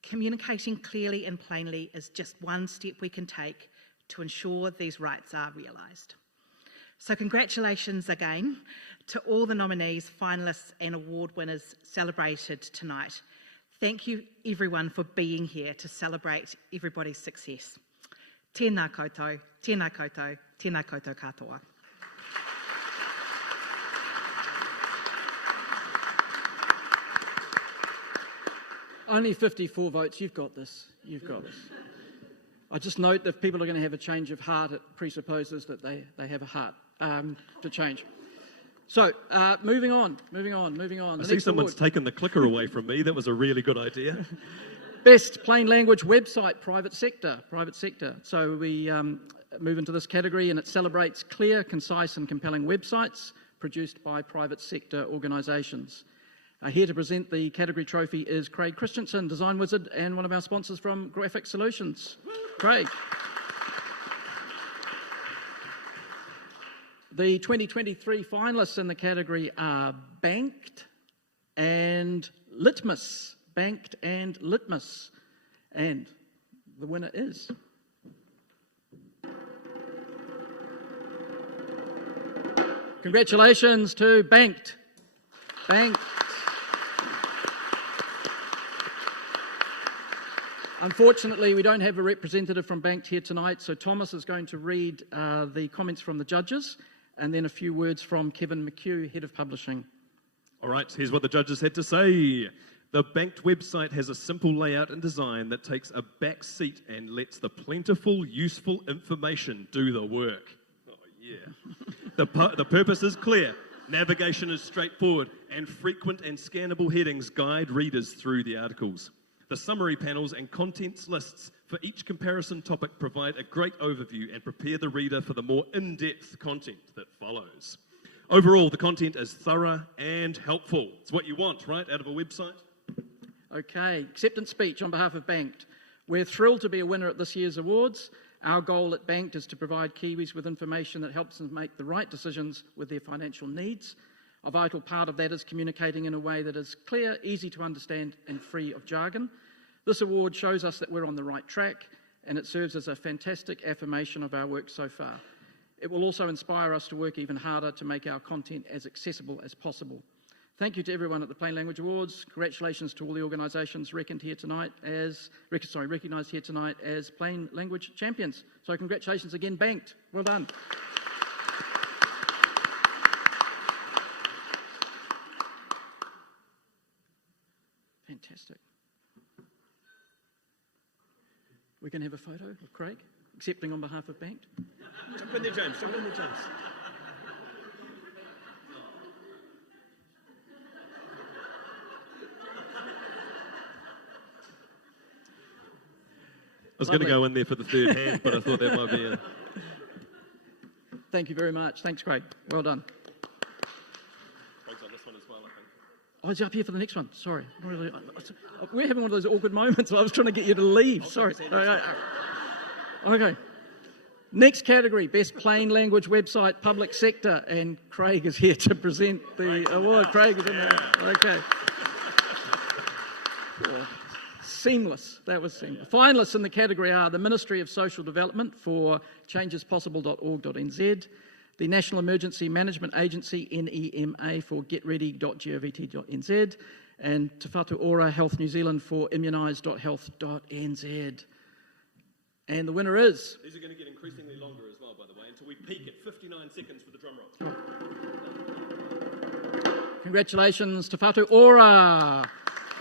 Communicating clearly and plainly is just one step we can take to ensure these rights are realised. So congratulations again to all the nominees, finalists and award winners celebrated tonight. Thank you everyone for being here to celebrate everybody's success. Tēnā koutou, tēnā koutou, tēnā koutou katoa. Only 54 votes, you've got this, you've got this. I just note that if people are going to have a change of heart, it presupposes that they have a heart to change. So, moving on. I see someone's taken the clicker away from me. That was a really good idea. Best plain language website, private sector. So we move into this category and it celebrates clear, concise and compelling websites produced by private sector organisations. Here to present the category trophy is Craig Christensen, design wizard and one of our sponsors from Graphic Solutions. Craig. The 2023 finalists in the category are Banked and Litmus. Banked and Litmus. And the winner is... Congratulations to Banked. Banked. Unfortunately, we don't have a representative from Banked here tonight, so Thomas is going to read the comments from the judges and then a few words from Kevin McHugh, Head of Publishing. All right, here's what the judges had to say. The Banked website has a simple layout and design that takes a back seat and lets the plentiful, useful information do the work. Oh, yeah. The purpose is clear, navigation is straightforward, and frequent and scannable headings guide readers through the articles. The summary panels and contents lists for each comparison topic provide a great overview and prepare the reader for the more in-depth content that follows. Overall, the content is thorough and helpful. It's what you want, right, out of a website? Okay, acceptance speech on behalf of Banked. We're thrilled to be a winner at this year's awards. Our goal at Banked is to provide Kiwis with information that helps them make the right decisions with their financial needs. A vital part of that is communicating in a way that is clear, easy to understand and free of jargon. This award shows us that we're on the right track and it serves as a fantastic affirmation of our work so far. It will also inspire us to work even harder to make our content as accessible as possible. Thank you to everyone at the Plain Language Awards. Congratulations to all the organisations recognised here tonight as Plain Language champions. So congratulations again, Banked. Well done. Fantastic. We can have a photo of Craig, accepting on behalf of Banked. Jump in there, James. Jump in there, James. I was going to go in there for the third hand, but I thought that might be a... Thank you very much. Thanks, Craig. Well done. Craig's on this one as well, I think. I was up here for the next one. Sorry. We're having one of those awkward moments. I was trying to get you to leave. Sorry. Okay. Next category, Best Plain Language Website, Public Sector. And Craig is here to present the award. Craig is in there. Okay. Seamless. That was seamless. Finalists in the category are the Ministry of Social Development for changespossible.org.nz, the National Emergency Management Agency, NEMA, for getready.govt.nz, and Te Whatu Ora Health New Zealand for immunise.health.nz. And the winner is... These are going to get increasingly longer as well, by the way, until we peak at 59 seconds for the drum roll. Congratulations, Te Whatu Ora!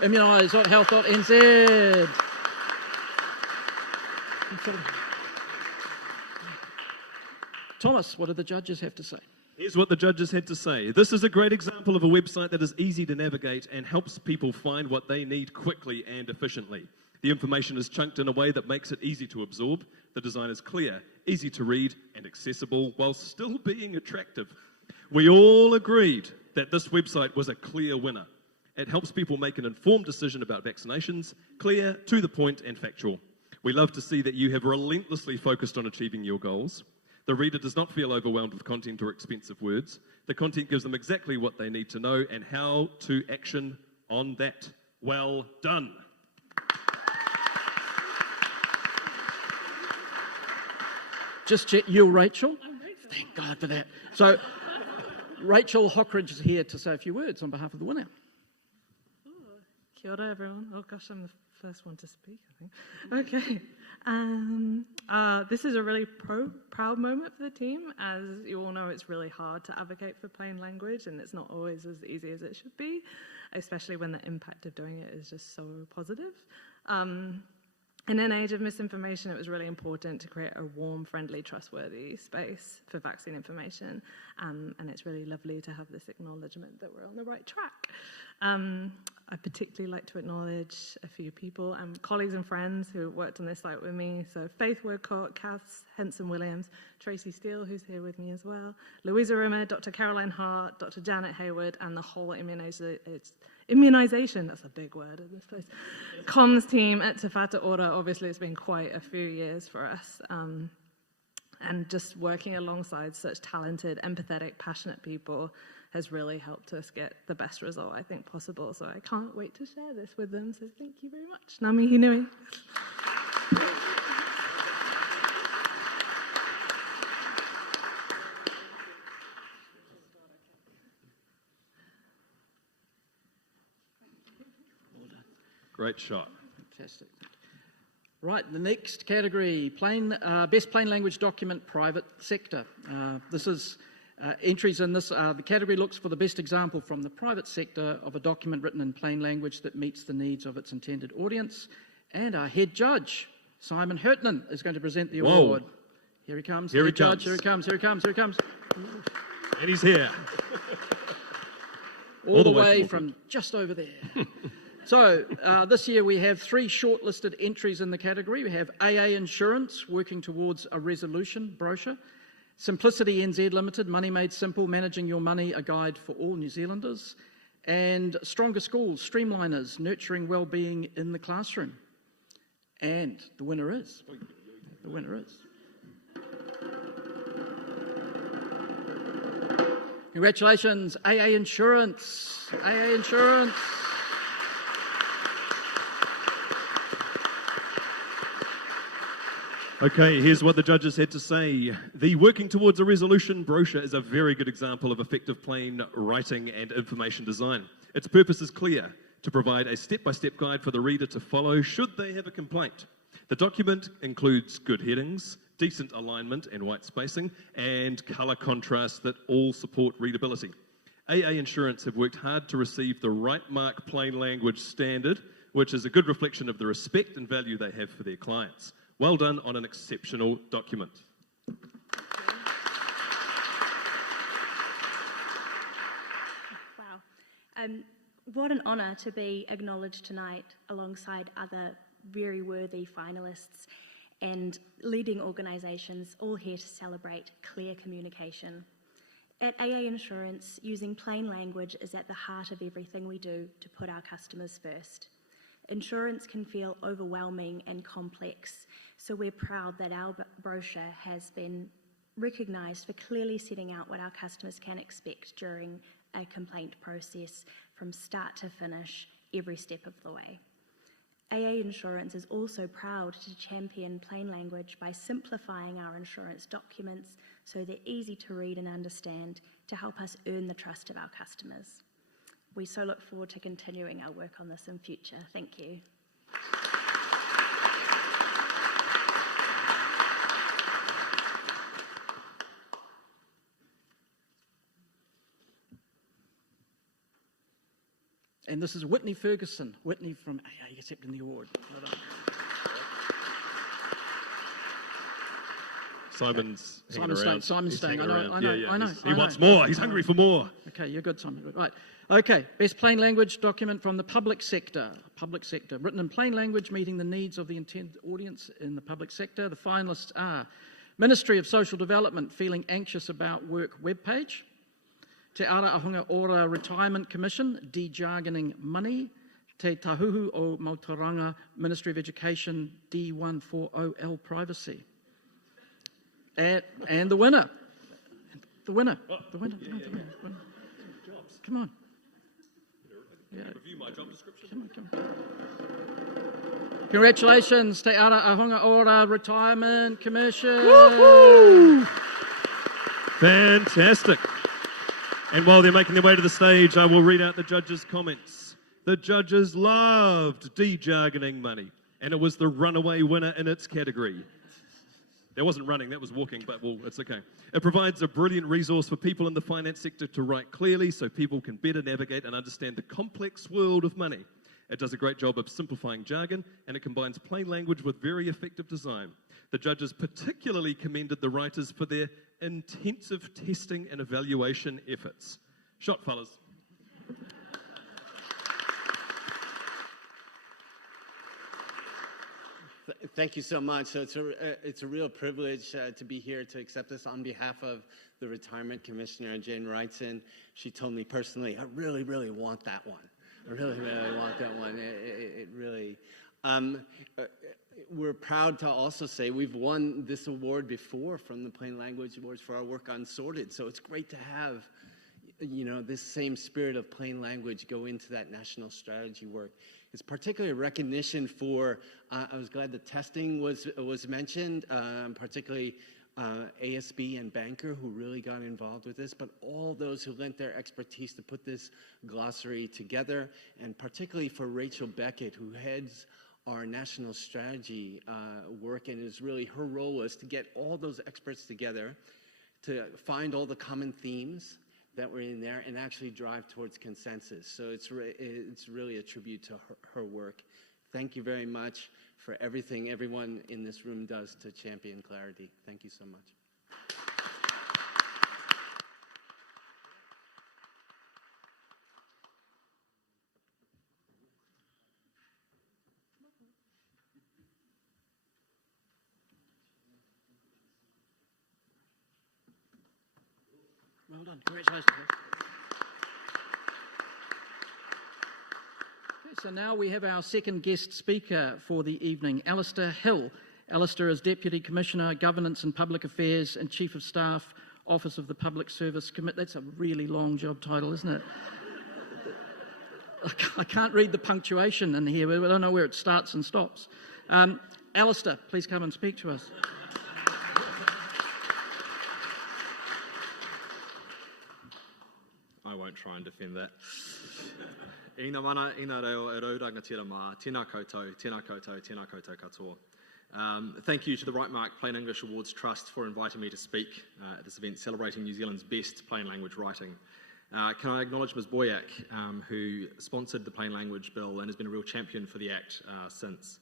immunise.health.nz. Thomas, what do the judges have to say? Here's what the judges had to say. This is a great example of a website that is easy to navigate and helps people find what they need quickly and efficiently. The information is chunked in a way that makes it easy to absorb. The design is clear, easy to read, and accessible while still being attractive. We all agreed that this website was a clear winner. It helps people make an informed decision about vaccinations, clear, to the point, and factual. We love to see that you have relentlessly focused on achieving your goals. The reader does not feel overwhelmed with content or expensive words. The content gives them exactly what they need to know and how to action on that. Well done. Just check, you're Rachel? I'm Rachel. Thank God for that. So, Rachel Hockridge is here to say a few words on behalf of the winner. Kia ora, everyone. Oh gosh, I'm the first one to speak, I think. Okay. This is a really proud moment for the team. As you all know, it's really hard to advocate for plain language, and it's not always as easy as it should be, especially when the impact of doing it is just so positive. In an age of misinformation, it was really important to create a warm, friendly, trustworthy space for vaccine information, and it's really lovely to have this acknowledgement that we're on the right track. I particularly like to acknowledge a few people and colleagues and friends who worked on this site with me. So Faith Woodcock, Cass Henson-Williams, Tracy Steele, who's here with me as well, Louisa Rimmer, Dr. Caroline Hart, Dr. Janet Hayward, and the whole immunisation, that's a big word in this place, comms team at Te Whatu Ora. Obviously, it's been quite a few years for us. And just working alongside such talented, empathetic, passionate people has really helped us get the best result I think possible. So I can't wait to share this with them. So thank you very much. Ngā mihi nui. Great shot. Fantastic. Right, the next category, Best Plain Language Document, Private Sector. This is entries in this. The category looks for the best example from the private sector of a document written in plain language that meets the needs of its intended audience. And our head judge, Simon Hertnon, is going to present the award. Here he comes. Here he comes. comes. Here he comes. Here he comes. Here he comes. And he's here. All the way from just over there. So, this year we have 3 shortlisted entries in the category. We have AA Insurance, working towards a resolution brochure. Simplicity NZ Limited, Money Made Simple, Managing Your Money, a guide for all New Zealanders. And Stronger Schools, Streamliners, Nurturing Wellbeing in the Classroom. And the winner is... Congratulations, AA Insurance. AA Insurance. Okay, here's what the judges had to say. The Working Towards a Resolution brochure is a very good example of effective plain writing and information design. Its purpose is clear: to provide a step-by-step guide for the reader to follow should they have a complaint. The document includes good headings, decent alignment and white spacing, and colour contrast that all support readability. AA Insurance have worked hard to receive the right mark plain language standard, which is a good reflection of the respect and value they have for their clients. Well done on an exceptional document. Wow. What an honour to be acknowledged tonight alongside other very worthy finalists and leading organisations, all here to celebrate clear communication. At AA Insurance, using plain language is at the heart of everything we do to put our customers first. Insurance can feel overwhelming and complex, so we're proud that our brochure has been recognised for clearly setting out what our customers can expect during a complaint process from start to finish, every step of the way. AA Insurance is also proud to champion plain language by simplifying our insurance documents so they're easy to read and understand to help us earn the trust of our customers. We so look forward to continuing our work on this in future. Thank you. And this is Whitney Ferguson. Whitney from AA accepting the award. Well done. Simon's hanging Simon's around. staying. Simon's He's staying. hanging around. I know. He wants more. He's hungry for more. Okay, you're good, Simon. Good. Right. Okay, best plain language document from the public sector. Public sector, written in plain language, meeting the needs of the intended audience in the public sector. The finalists are Ministry of Social Development, feeling anxious about work webpage. Te Ara Ahunga Ora Retirement Commission, de-jargoning money. Te Tahuhu o Mautaranga, Ministry of Education, D140L privacy. And the winner. The winner. Come on. Review my job description. Come on. Congratulations, Te Ara Ahunga Ora Retirement Commission. Woo-hoo! Fantastic. And while they're making their way to the stage, I will read out the judges' comments. The judges loved de-jargoning money, and it was the runaway winner in its category. That wasn't running, that was walking, but well, it's okay. It provides a brilliant resource for people in the finance sector to write clearly so people can better navigate and understand the complex world of money. It does a great job of simplifying jargon, and it combines plain language with very effective design. The judges particularly commended the writers for their intensive testing and evaluation efforts. Shot, fellas. Thank you so much. So it's a real privilege to be here to accept this on behalf of the Retirement Commissioner, Jane Wrightson. She told me personally, I really, really want that one. I really, really want that one. It really... we're proud to also say we've won this award before from the Plain Language Awards for our work on Sorted. So it's great to have, you know, this same spirit of plain language go into that national strategy work. It's particularly a recognition for, I was glad the testing was mentioned, particularly ASB and Banker, who really got involved with this, but all those who lent their expertise to put this glossary together, and particularly for Rachel Beckett, who heads our national strategy work, and is really, her role was to get all those experts together to find all the common themes that were in there and actually drive towards consensus. So it's really a tribute to her work. Thank you very much for everything everyone in this room does to champion clarity. Thank you so much. Well done. Congratulations. Okay, so now we have our second guest speaker for the evening, Alastair Hill. Alastair is Deputy Commissioner, Governance and Public Affairs and Chief of Staff, Office of the Public Service Committee. That's a really long job title, isn't it? I can't read the punctuation in here. I don't know where it starts and stops. Alastair, please come and speak to us. I won't try and defend that. Ina mana, ina reo, e rauranga tira mā, tēnā koutou, tēnā koutou, tēnā koutou katoa. Thank you to the Right Mark Plain English Awards Trust for inviting me to speak at this event celebrating New Zealand's best plain language writing. Can I acknowledge Ms Boyack, who sponsored the Plain Language Bill and has been a real champion for the Act since.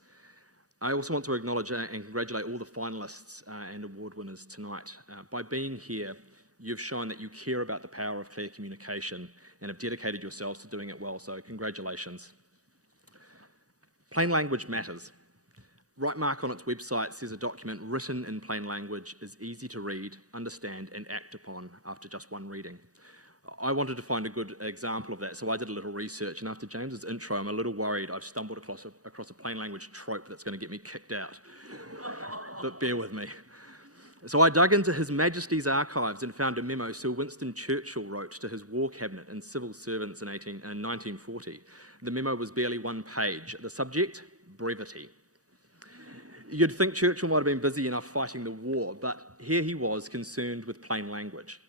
I also want to acknowledge and congratulate all the finalists and award winners tonight. By being here, you've shown that you care about the power of clear communication and have dedicated yourselves to doing it well, so congratulations. Plain language matters. Right Mark on its website says a document written in plain language is easy to read, understand and act upon after just one reading. I wanted to find a good example of that, so I did a little research, and after James's intro, I'm a little worried I've stumbled across a plain language trope that's going to get me kicked out. But bear with me. So I dug into His Majesty's archives and found a memo Sir Winston Churchill wrote to his war cabinet and civil servants in 1940. The memo was barely one page. The subject, brevity. You'd think Churchill might have been busy enough fighting the war, but here he was concerned with plain language.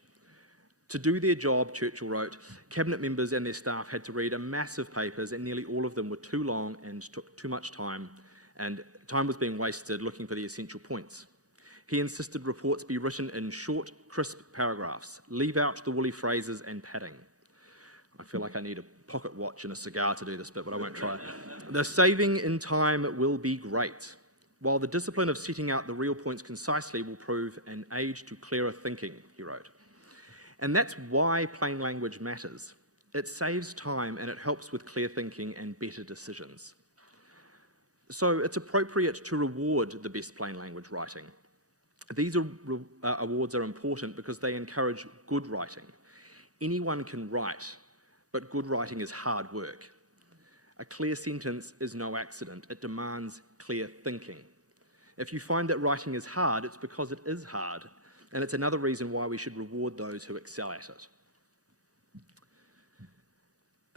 To do their job, Churchill wrote, cabinet members and their staff had to read a massive papers and nearly all of them were too long and took too much time, and time was being wasted looking for the essential points. He insisted reports be written in short, crisp paragraphs, leave out the woolly phrases and padding. I feel like I need a pocket watch and a cigar to do this bit, but I won't try. The saving in time will be great, while the discipline of setting out the real points concisely will prove an aid to clearer thinking, he wrote. And that's why plain language matters. It saves time and it helps with clear thinking and better decisions. So it's appropriate to reward the best plain language writing. These awards are important because they encourage good writing. Anyone can write, but good writing is hard work. A clear sentence is no accident. It demands clear thinking. If you find that writing is hard, it's because it is hard. And it's another reason why we should reward those who excel at it.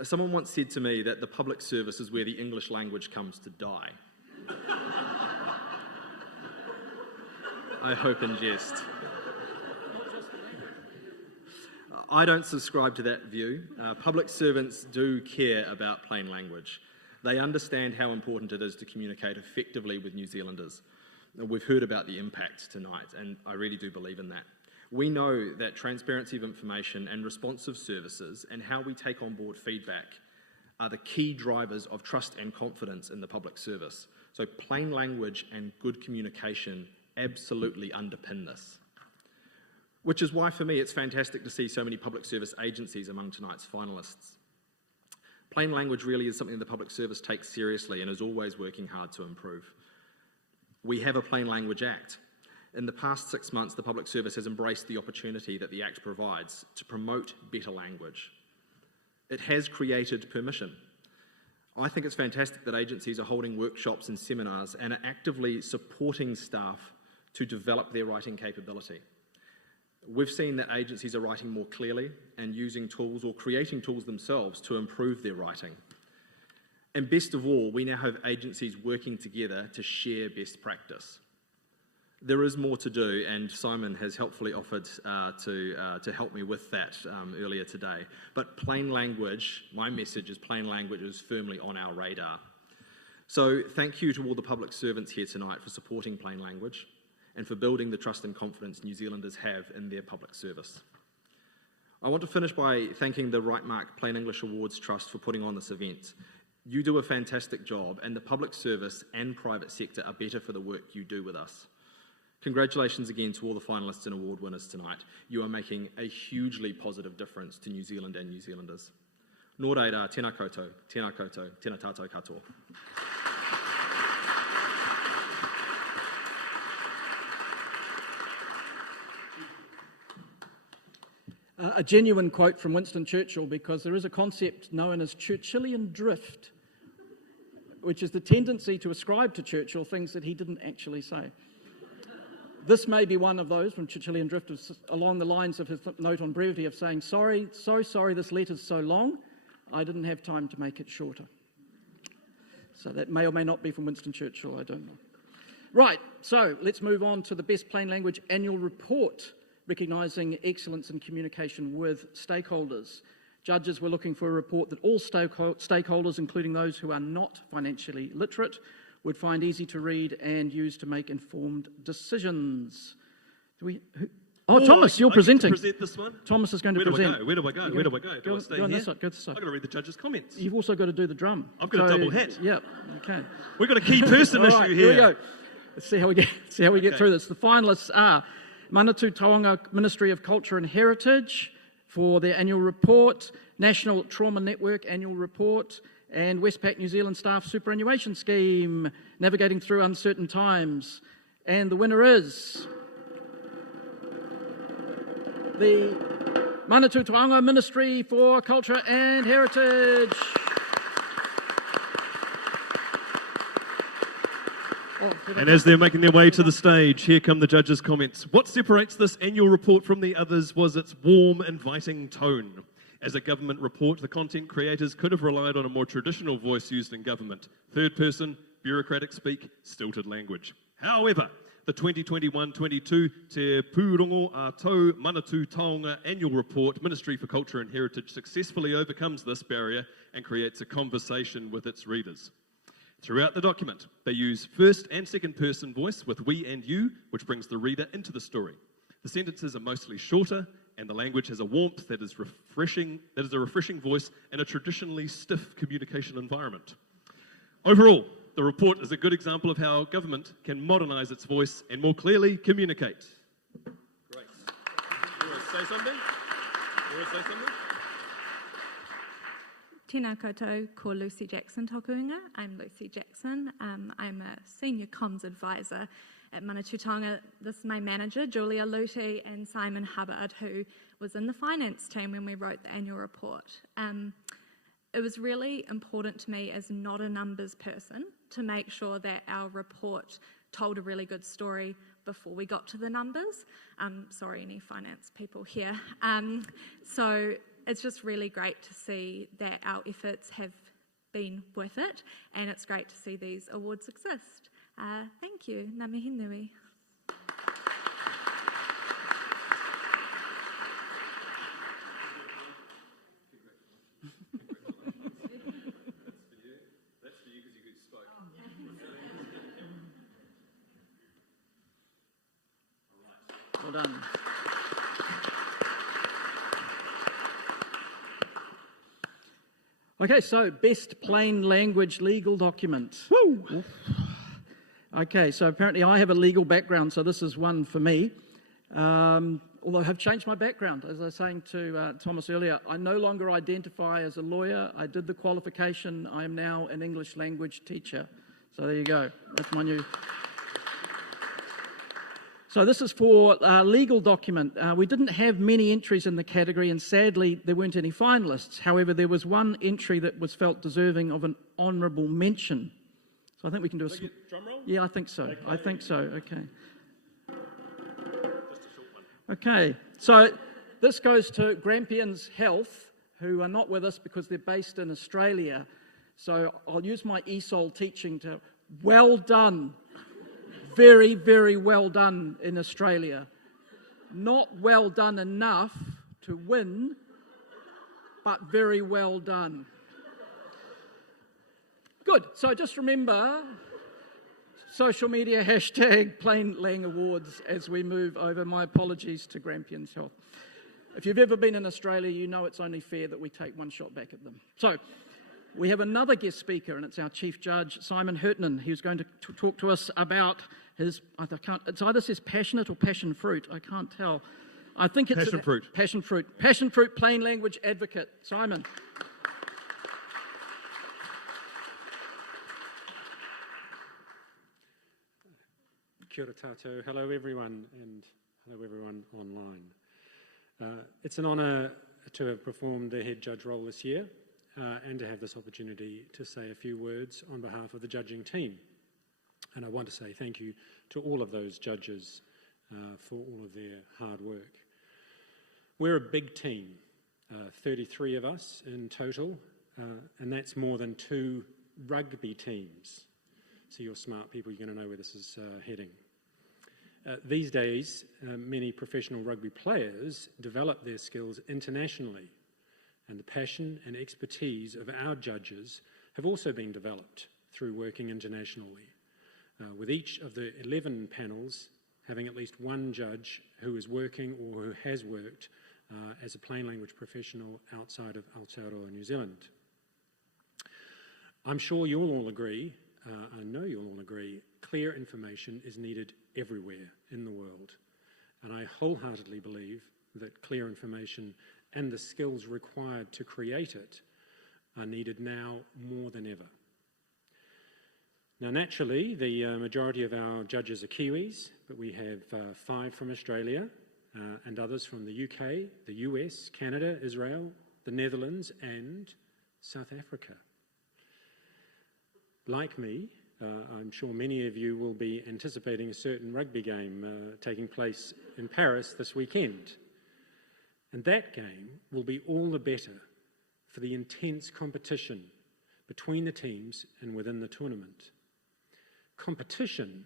Someone once said to me that the public service is where the English language comes to die. I hope in jest. I don't subscribe to that view. Public servants do care about plain language. They understand how important it is to communicate effectively with New Zealanders. We've heard about the impact tonight, and I really do believe in that. We know that transparency of information and responsive services and how we take on board feedback are the key drivers of trust and confidence in the public service. So plain language and good communication absolutely underpin this. Which is why, for me, it's fantastic to see so many public service agencies among tonight's finalists. Plain language really is something the public service takes seriously and is always working hard to improve. We have a Plain Language Act. In the past 6 months, the public service has embraced the opportunity that the Act provides to promote better language. It has created permission. I think it's fantastic that agencies are holding workshops and seminars and are actively supporting staff to develop their writing capability. We've seen that agencies are writing more clearly and using tools or creating tools themselves to improve their writing. And best of all, we now have agencies working together to share best practice. There is more to do, and Simon has helpfully offered to help me with that earlier today. But plain language, my message is plain language is firmly on our radar. So thank you to all the public servants here tonight for supporting plain language and for building the trust and confidence New Zealanders have in their public service. I want to finish by thanking the Right Mark Plain English Awards Trust for putting on this event. You do a fantastic job, and the public service and private sector are better for the work you do with us. Congratulations again to all the finalists and award winners tonight. You are making a hugely positive difference to New Zealand and New Zealanders. Nō reira, tēnā koutou, tēnā tātou katoa. A genuine quote from Winston Churchill, because there is a concept known as Churchillian drift, which is the tendency to ascribe to Churchill things that he didn't actually say. This may be one of those from Churchillian drift, along the lines of his note on brevity of saying, sorry, so sorry this letter's so long, I didn't have time to make it shorter. So that may or may not be from Winston Churchill, I don't know. Right, so let's move on to the Best Plain Language Annual Report, recognising excellence in communication with stakeholders. Judges were looking for a report that all stakeholders, including those who are not financially literate, would find easy to read and use to make informed decisions. Thomas, you're presenting. Present this one. Thomas is going to present. Where do I go? Where do I go? Do I stay go on here? this side, go this side. I've got to read the judges' comments. You've also got to do the drum. I've got a double hat. Yeah, okay. We've got a key person All issue right, here. Here we go. Let's see how we get through this. The finalists are Manatū Taonga Ministry of Culture and Heritage for their annual report, National Trauma Network annual report, and Westpac New Zealand Staff Superannuation Scheme, Navigating Through Uncertain Times. And the winner is the Manatū Taonga Ministry for Culture and Heritage. And as they're making their way to the stage, here come the judges' comments. What separates this annual report from the others was its warm, inviting tone. As a government report, the content creators could have relied on a more traditional voice used in government. Third person, bureaucratic speak, stilted language. However, the 2021-22 Te Pūrongo a Tau Manatū Taonga Annual Report, Ministry for Culture and Heritage, successfully overcomes this barrier and creates a conversation with its readers. Throughout the document, they use first and second person voice with we and you, which brings the reader into the story. The sentences are mostly shorter, and the language has a warmth that is a refreshing voice in a traditionally stiff communication environment. Overall, the report is a good example of how government can modernise its voice and more clearly communicate. Great. You want to say something? Tēnā koutou, ko Lucy Jackson tokuinga. I'm Lucy Jackson. I'm a senior comms advisor at Manatū Taonga. This is my manager, Julia Luty, and Simon Hubbard, who was in the finance team when we wrote the annual report. It was really important to me as not a numbers person to make sure that our report told a really good story before we got to the numbers. Sorry, any finance people here. So it's just really great to see that our efforts have been worth it, and it's great to see these awards exist. Thank you. Ngā mihi nui. Well done. Okay, so Best Plain Language Legal Document. Woo! Okay, so apparently I have a legal background, so this is one for me. Although I have changed my background. As I was saying to Thomas earlier, I no longer identify as a lawyer. I did the qualification. I am now an English language teacher. So there you go. That's my new... So this is for a legal document. We didn't have many entries in the category, and sadly there weren't any finalists. However, there was one entry that was felt deserving of an honourable mention. So I think we can do a... Drum roll? Yeah, I think so. Okay. I think so. Okay. Just a short one. Okay. So this goes to Grampians Health, who are not with us because they're based in Australia. So I'll use my ESOL teaching to... Well done. Very, very well done in Australia. Not well done enough to win, but very well done. Good. So just remember, social media hashtag Plain Lang Awards as we move over. My apologies to Grampians Health. If you've ever been in Australia, you know it's only fair that we take one shot back at them. So we have another guest speaker, and it's our Chief Judge, Simon Hertnon. He's going to talk to us about his, it either says passionate or passion fruit, I can't tell. I think it's passion fruit. Passion fruit. Passion fruit, plain language advocate. Simon. Kia ora tātou. Hello everyone, and hello everyone online. It's an honour to have performed the head judge role this year and to have this opportunity to say a few words on behalf of the judging team. And I want to say thank you to all of those judges for all of their hard work. We're a big team, 33 of us in total, and that's more than 2 rugby teams. so you're smart people, you're going to know where this is heading. These days, many professional rugby players develop their skills internationally, and the passion and expertise of our judges have also been developed through working internationally, with each of the 11 panels having at least one judge who is working or who has worked as a plain language professional outside of Aotearoa, New Zealand. I'm sure you'll all agree, I know you'll all agree, clear information is needed everywhere in the world. And I wholeheartedly believe that clear information and the skills required to create it are needed now more than ever. Now, naturally, the majority of our judges are Kiwis, but we have 5 from Australia and others from the UK, the US, Canada, Israel, the Netherlands, and South Africa. Like me, I'm sure many of you will be anticipating a certain rugby game taking place in Paris this weekend. And that game will be all the better for the intense competition between the teams and within the tournament. Competition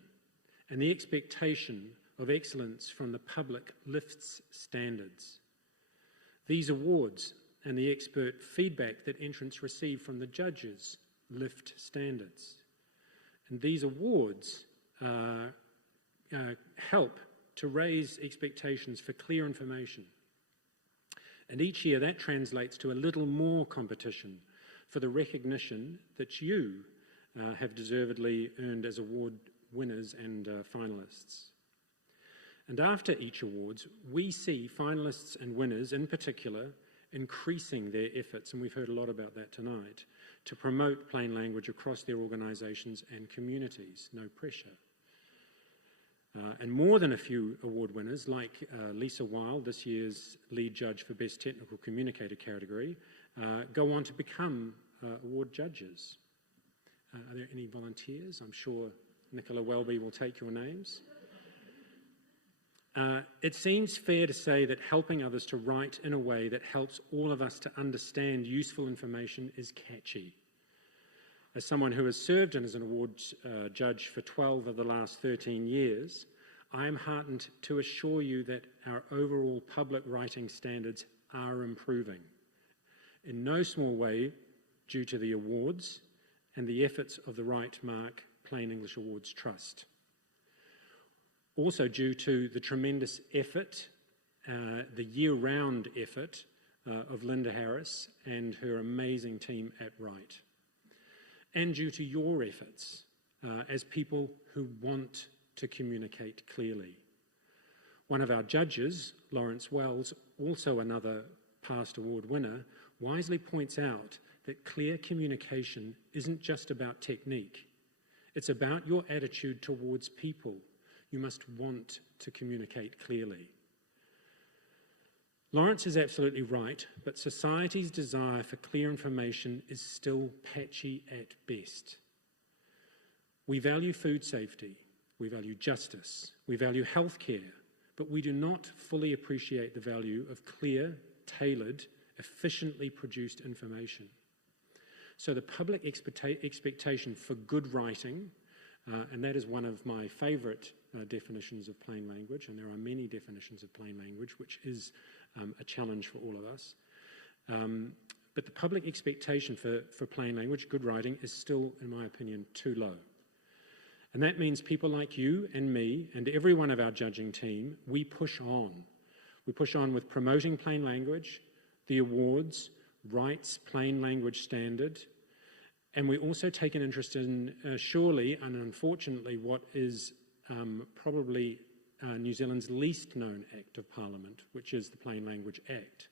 and the expectation of excellence from the public lifts standards. These awards and the expert feedback that entrants receive from the judges lift standards. And these awards help to raise expectations for clear information. And each year that translates to a little more competition for the recognition that you have deservedly earned as award winners and finalists. And after each awards, we see finalists and winners in particular increasing their efforts, and we've heard a lot about that tonight, to promote plain language across their organisations and communities. No pressure. And more than a few award winners, like Lisa Wilde, this year's lead judge for Best Technical Communicator category, go on to become award judges. Are there any volunteers? I'm sure Nicola Welby will take your names. It seems fair to say that helping others to write in a way that helps all of us to understand useful information is catchy. As someone who has served as an awards judge for 12 of the last 13 years, I am heartened to assure you that our overall public writing standards are improving, in no small way due to the awards and the efforts of the Right Mark Plain English Awards Trust. Also due to the tremendous effort, the year-round effort of Linda Harris and her amazing team at Wright. And due to your efforts as people who want to communicate clearly. One of our judges, Lawrence Wells, also another past award winner, wisely points out that clear communication isn't just about technique. It's about your attitude towards people. You must want to communicate clearly. Lawrence is absolutely right, but society's desire for clear information is still patchy at best. We value food safety, we value justice, we value healthcare, but we do not fully appreciate the value of clear, tailored, efficiently produced information. So the public expectation for good writing, and that is one of my favourite definitions of plain language, and there are many definitions of plain language, which is a challenge for all of us. But the public expectation for plain language, good writing, is still, in my opinion, too low. And that means people like you and me and every one of our judging team, we push on. We push on with promoting plain language, the awards, Wright's plain language standard, and we also take an interest in, surely and unfortunately, what is probably New Zealand's least known Act of Parliament, which is the Plain Language Act.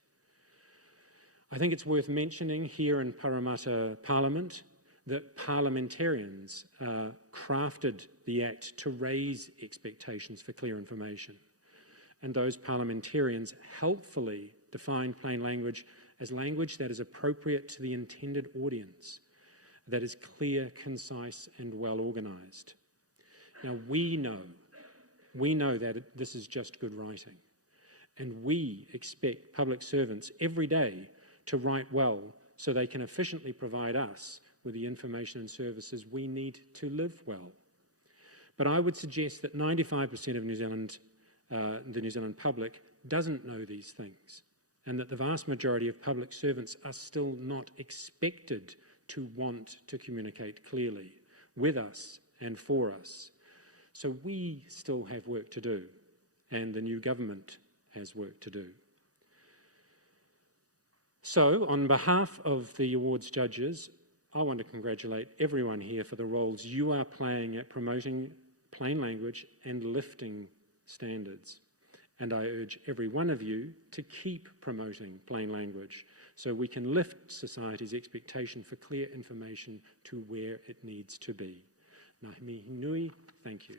I think it's worth mentioning here in Parramatta Parliament that parliamentarians crafted the Act to raise expectations for clear information. And those parliamentarians helpfully defined plain language as language that is appropriate to the intended audience, that is clear, concise, and well organised. Now, we know that this is just good writing, and we expect public servants every day to write well so they can efficiently provide us with the information and services we need to live well. But I would suggest that 95% of the New Zealand public doesn't know these things, and that the vast majority of public servants are still not expected to want to communicate clearly with us and for us. So we still have work to do, and the new government has work to do. So, on behalf of the awards judges, I want to congratulate everyone here for the roles you are playing at promoting plain language and lifting standards. And I urge every one of you to keep promoting plain language so we can lift society's expectation for clear information to where it needs to be. Ngā mihi nui, thank you.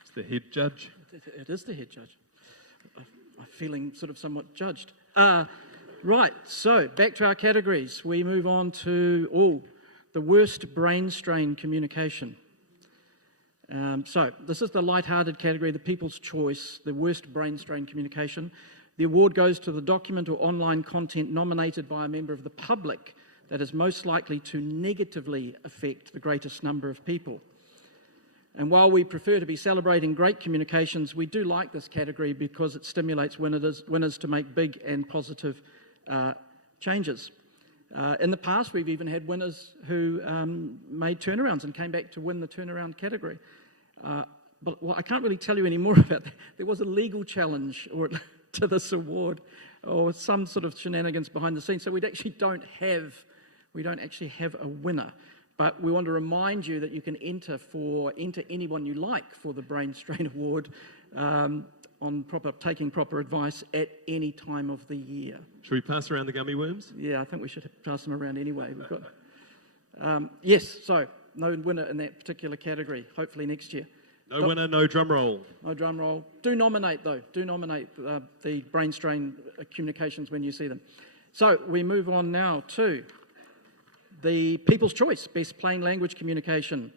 It's the head judge. It is the head judge. I'm feeling sort of somewhat judged. Right, so back to our categories. We move on to the worst brain strain communication. So this is the light-hearted category, the People's Choice, the worst brain strain communication. The award goes to the document or online content nominated by a member of the public that is most likely to negatively affect the greatest number of people. And while we prefer to be celebrating great communications, we do like this category because it stimulates winners to make big and positive changes. In the past, we've even had winners who made turnarounds and came back to win the turnaround category. But I can't really tell you any more about that. There was a legal challenge to this award, or some sort of shenanigans behind the scenes. So we don't actually have a winner. But we want to remind you that you can enter anyone you like for the Brain Strain Award on taking proper advice at any time of the year. Should we pass around the gummy worms? Yeah, I think we should pass them around anyway. We've got yes, so no winner in that particular category. Hopefully next year. No winner, no drum roll. No drum roll. Do nominate though. Do nominate the Brain Strain communications when you see them. So we move on now to the People's Choice, Best Plain Language Communication.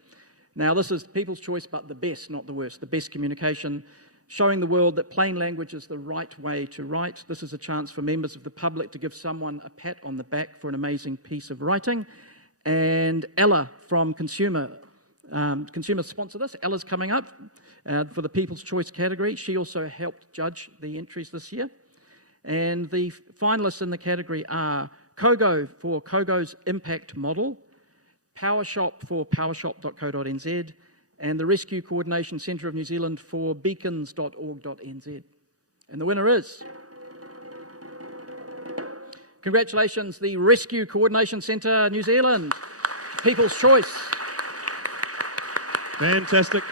Now this is People's Choice, but the best, not the worst. The best communication, showing the world that plain language is the right way to write. This is a chance for members of the public to give someone a pat on the back for an amazing piece of writing. And Ella from Consumer sponsor this. Ella's coming up for the People's Choice category. She also helped judge the entries this year. And the finalists in the category are Kogo for Kogo's Impact Model, PowerShop for powershop.co.nz, and the Rescue Coordination Centre of New Zealand for beacons.org.nz. And the winner is... Congratulations, the Rescue Coordination Centre New Zealand. People's Choice. Fantastic.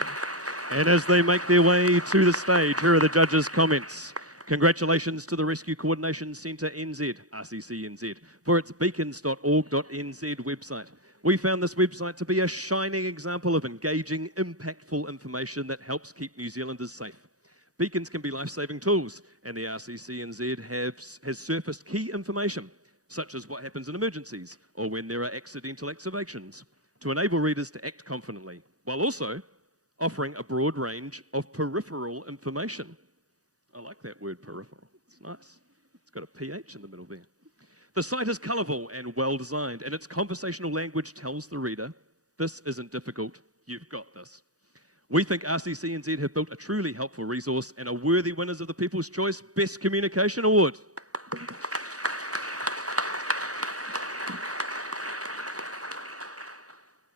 And as they make their way to the stage, here are the judges' comments. Congratulations to the Rescue Coordination Centre NZ, RCC-NZ, for its beacons.org.nz website. We found this website to be a shining example of engaging, impactful information that helps keep New Zealanders safe. Beacons can be life-saving tools, and the RCC-NZ has surfaced key information, such as what happens in emergencies or when there are accidental activations, to enable readers to act confidently, while also offering a broad range of peripheral information. I like that word, peripheral. It's nice. It's got a PH in the middle there. The site is colourful and well-designed, and its conversational language tells the reader, this isn't difficult, you've got this. We think RCC-NZ have built a truly helpful resource and are worthy winners of the People's Choice Best Communication Award.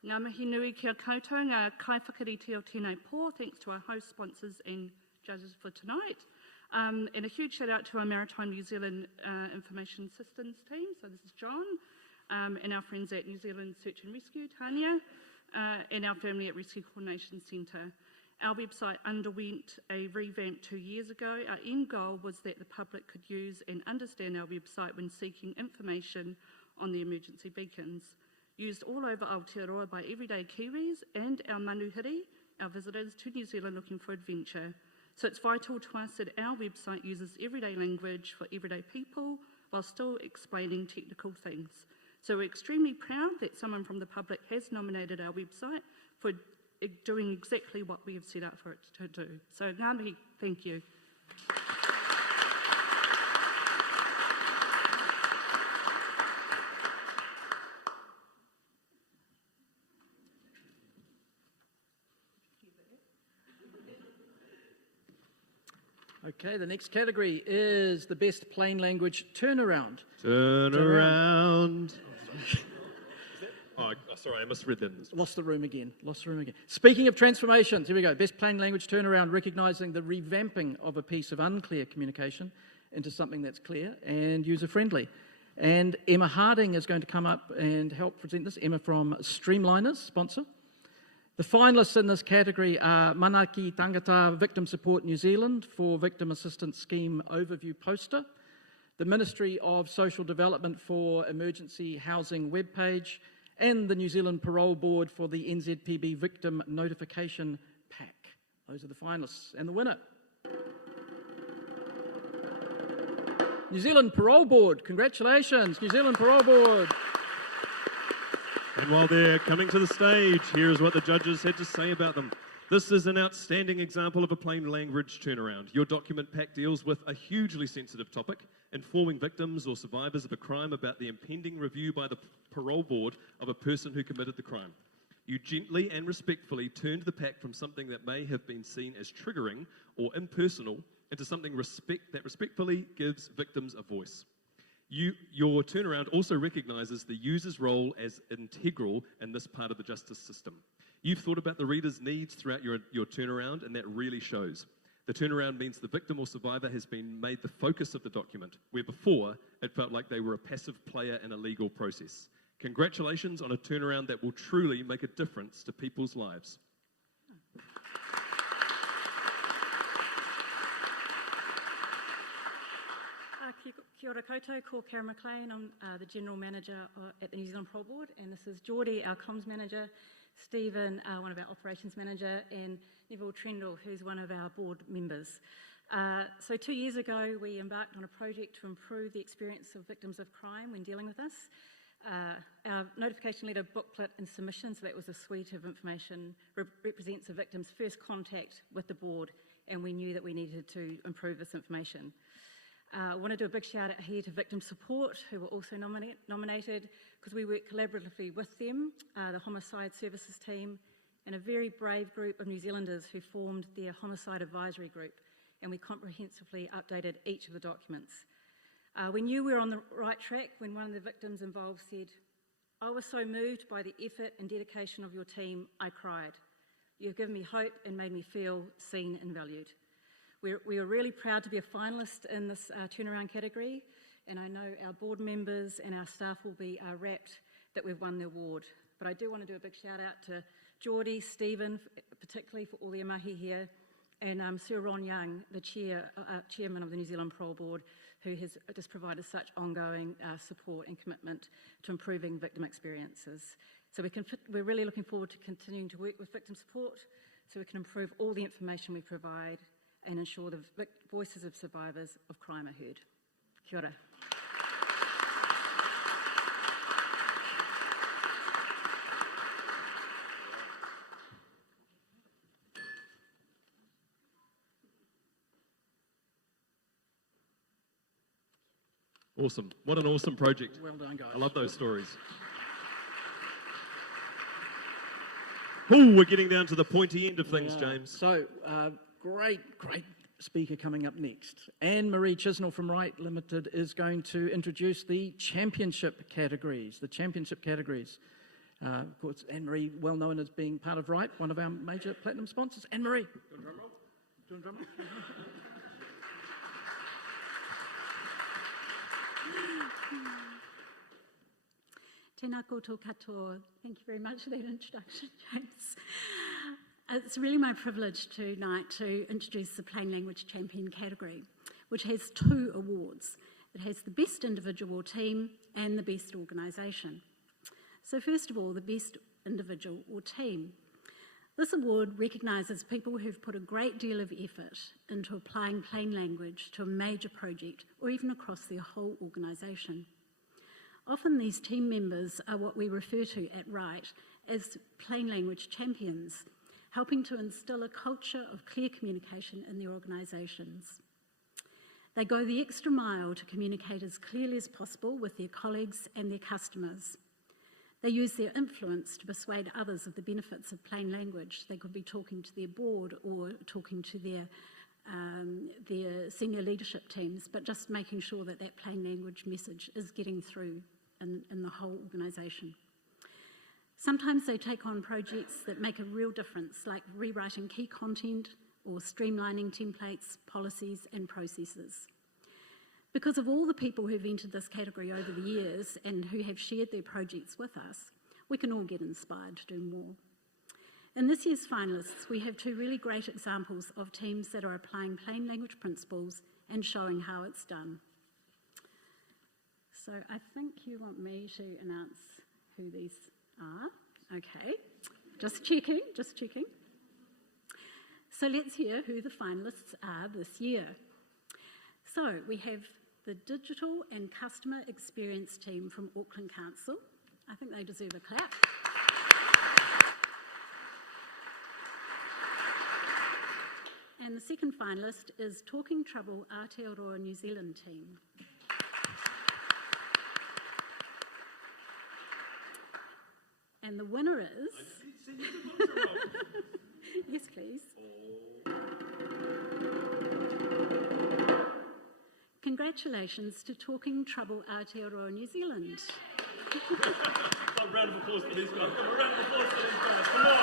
Ngā mihi nui kia koutou, ngā kaiwhakarite o tēnei pō. Thanks to our host sponsors and judges for tonight. And a huge shout out to our Maritime New Zealand Information Systems team. So this is John and our friends at New Zealand Search and Rescue, Tanya, and our family at Rescue Coordination Centre. Our website underwent a revamp 2 years ago. Our end goal was that the public could use and understand our website when seeking information on the emergency beacons. Used all over Aotearoa by everyday Kiwis and our manuhiri, our visitors to New Zealand looking for adventure. So it's vital to us that our website uses everyday language for everyday people while still explaining technical things. So we're extremely proud that someone from the public has nominated our website for doing exactly what we have set out for it to do. So ngā mihi, thank you. Okay, the next category is the best plain language turnaround. Turn around. Oh, sorry, I misread that. Lost the room again. Speaking of transformations, here we go. Best plain language turnaround, recognising the revamping of a piece of unclear communication into something that's clear and user-friendly. And Emma Harding is going to come up and help present this. Emma from Streamliners, sponsor. The finalists in this category are Manaki Tangata Victim Support New Zealand for Victim Assistance Scheme Overview Poster, the Ministry of Social Development for Emergency Housing webpage, and the New Zealand Parole Board for the NZPB Victim Notification Pack. Those are the finalists. And the winner. New Zealand Parole Board. Congratulations, New Zealand Parole Board. And while they're coming to the stage, here's what the judges had to say about them. This is an outstanding example of a plain language turnaround. Your document pack deals with a hugely sensitive topic, informing victims or survivors of a crime about the impending review by the parole board of a person who committed the crime. You gently and respectfully turned the pack from something that may have been seen as triggering or impersonal into something that respectfully gives victims a voice. Your turnaround also recognises the user's role as integral in this part of the justice system. You've thought about the reader's needs throughout your turnaround, and that really shows. The turnaround means the victim or survivor has been made the focus of the document, where before it felt like they were a passive player in a legal process. Congratulations on a turnaround that will truly make a difference to people's lives. Kia ora koutou, ko Kara McLean. I'm the General Manager at the New Zealand Parole Board, and this is Geordie, our Comms Manager, Stephen, one of our Operations Manager, and Neville Trendle, who's one of our board members. So 2 years ago, we embarked on a project to improve the experience of victims of crime when dealing with us. Our notification letter booklet and submission, so that was a suite of information, represents a victim's first contact with the board, and we knew that we needed to improve this information. I want to do a big shout out here to Victim Support, who were also nominated, because we work collaboratively with them, the Homicide Services team, and a very brave group of New Zealanders who formed their Homicide Advisory Group, and we comprehensively updated each of the documents. We knew we were on the right track when one of the victims involved said, "I was so moved by the effort and dedication of your team, I cried. You've given me hope and made me feel seen and valued." We are really proud to be a finalist in this turnaround category, and I know our board members and our staff will be rapt that we've won the award. But I do want to do a big shout out to Geordie, Stephen, particularly for all their mahi here, and Sir Ron Young, the chairman of the New Zealand Parole Board, who has just provided such ongoing support and commitment to improving victim experiences. So we're really looking forward to continuing to work with Victim Support so we can improve all the information we provide and ensure the voices of survivors of crime are heard. Kia ora. Awesome. What an awesome project. Well done, guys. I love those stories. Oh, we're getting down to the pointy end of things, James. So, great speaker coming up next. Anne-Marie Chisnell from Wright Limited is going to introduce the championship categories. Of course, Anne-Marie, well known as being part of Wright, one of our major platinum sponsors. Anne-Marie. Do you want drum roll? Tēnā koutou katoa. Thank you very much for that introduction, James. It's really my privilege tonight to introduce the Plain Language Champion category, which has 2 awards. It has the Best Individual Team and the Best Organisation. So first of all, the Best Individual or Team. This award recognises people who've put a great deal of effort into applying plain language to a major project or even across their whole organisation. Often these team members are what we refer to at Wright as plain language champions, helping to instil a culture of clear communication in their organisations. They go the extra mile to communicate as clearly as possible with their colleagues and their customers. They use their influence to persuade others of the benefits of plain language. They could be talking to their board or talking to their their senior leadership teams, but just making sure that that plain language message is getting through in the whole organisation. Sometimes they take on projects that make a real difference, like rewriting key content or streamlining templates, policies and processes. Because of all the people who've entered this category over the years and who have shared their projects with us, we can all get inspired to do more. In this year's finalists, we have two really great examples of teams that are applying plain language principles and showing how it's done. So I think you want me to announce who these are. Okay, just checking. So let's hear who the finalists are this year. So we have the Digital and Customer Experience team from Auckland Council. I think they deserve a clap. And the second finalist is Talking Trouble Aotearoa New Zealand team. And the winner is... Yes, please. Congratulations to Talking Trouble Aotearoa New Zealand. A round of applause for these guys. A round of applause for these guys. Come on.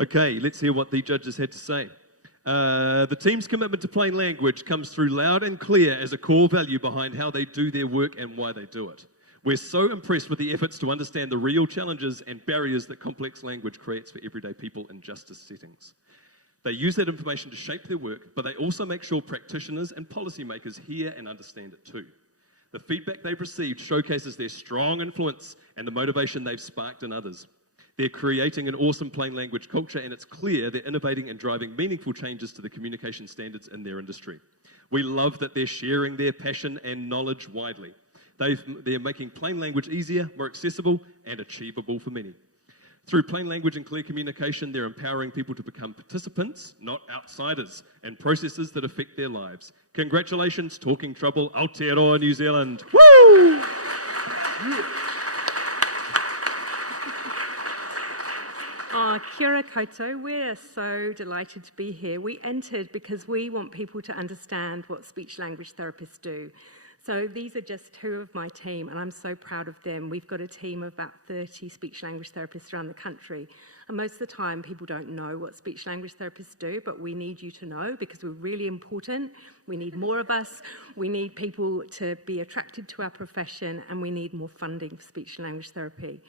Okay, let's hear what the judges had to say. The team's commitment to plain language comes through loud and clear as a core value behind how they do their work and why they do it. We're so impressed with the efforts to understand the real challenges and barriers that complex language creates for everyday people in justice settings. They use that information to shape their work, but they also make sure practitioners and policymakers hear and understand it too. The feedback they've received showcases their strong influence and the motivation they've sparked in others. They're creating an awesome plain language culture, and it's clear they're innovating and driving meaningful changes to the communication standards in their industry. We love that they're sharing their passion and knowledge widely. They're making plain language easier, more accessible, and achievable for many. Through plain language and clear communication, they're empowering people to become participants, not outsiders, in processes that affect their lives. Congratulations, Talking Trouble Aotearoa New Zealand. Woo! Kia ora koutou. We're so delighted to be here. We entered because we want people to understand what speech language therapists do. So these are just two of my team, and I'm so proud of them. We've got a team of about 30 speech language therapists around the country, and most of the time people don't know what speech language therapists do, but we need you to know because we're really important. We need more of us. We need people to be attracted to our profession, and we need more funding for speech language therapy.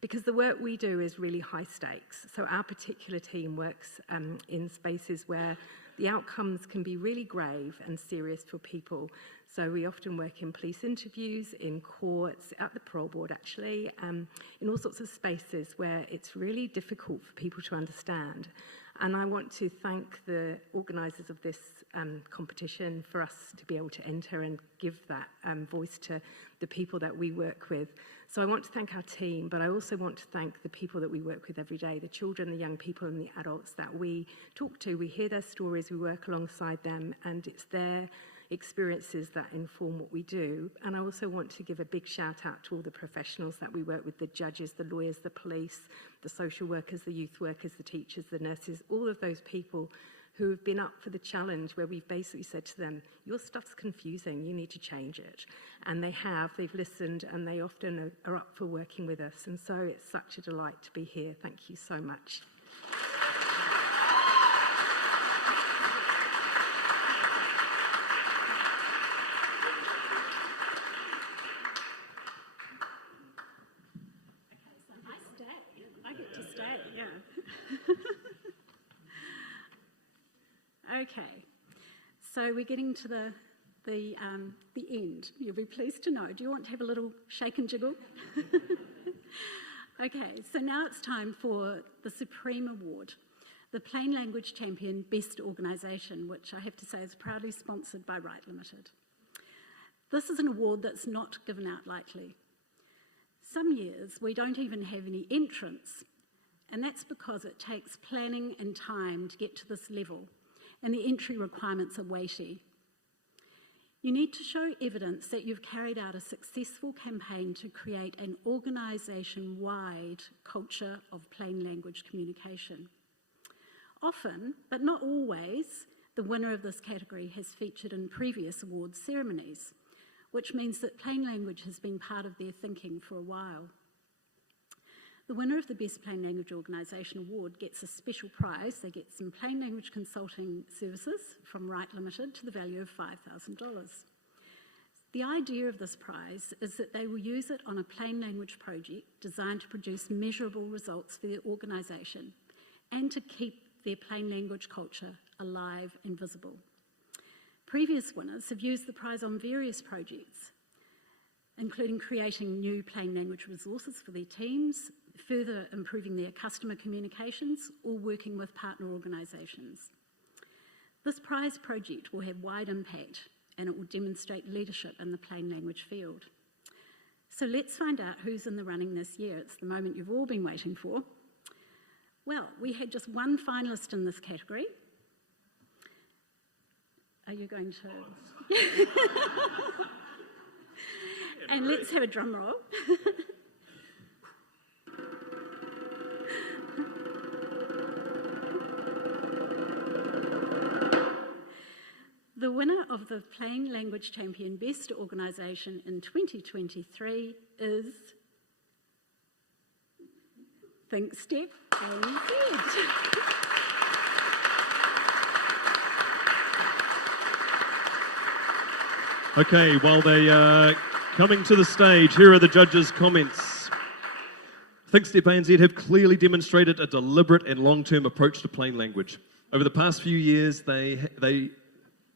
Because the work we do is really high stakes. So our particular team works in spaces where the outcomes can be really grave and serious for people. So we often work in police interviews, in courts, at the parole board actually, in all sorts of spaces where it's really difficult for people to understand. And I want to thank the organisers of this competition for us to be able to enter and give that voice to the people that we work with. So I want to thank our team, but I also want to thank the people that we work with every day, the children, the young people and the adults that we talk to. We hear their stories, we work alongside them, and it's their experiences that inform what we do. And I also want to give a big shout out to all the professionals that we work with, the judges, the lawyers, the police, the social workers, the youth workers, the teachers, the nurses, all of those people who have been up for the challenge where we've basically said to them, your stuff's confusing, you need to change it. And they have, they've listened, and they often are up for working with us. And so it's such a delight to be here. Thank you so much. Okay, so we're getting to the end. You'll be pleased to know. Do you want to have a little shake and jiggle? Okay, so now it's time for the Supreme Award, the Plain Language Champion Best Organisation, which I have to say is proudly sponsored by Right Limited. This is an award that's not given out lightly. Some years we don't even have any entrants, and that's because it takes planning and time to get to this level, and the entry requirements are weighty. You need to show evidence that you've carried out a successful campaign to create an organisation-wide culture of plain language communication. Often, but not always, the winner of this category has featured in previous awards ceremonies, which means that plain language has been part of their thinking for a while. The winner of the Best Plain Language Organisation Award gets a special prize. They get some plain language consulting services from Right Limited to the value of $5,000. The idea of this prize is that they will use it on a plain language project designed to produce measurable results for their organisation and to keep their plain language culture alive and visible. Previous winners have used the prize on various projects, including creating new plain language resources for their teams, further improving their customer communications, or working with partner organisations. This prize project will have wide impact and it will demonstrate leadership in the plain language field. So let's find out who's in the running this year. It's the moment you've all been waiting for. Well, we had just one finalist in this category. Are you going to? And let's have a drum roll. The winner of the Plain Language Champion Best Organisation in 2023 is ThinkStep ANZ. Okay, while they are coming to the stage, here are the judges' comments. ThinkStep ANZ have clearly demonstrated a deliberate and long-term approach to plain language. Over the past few years, they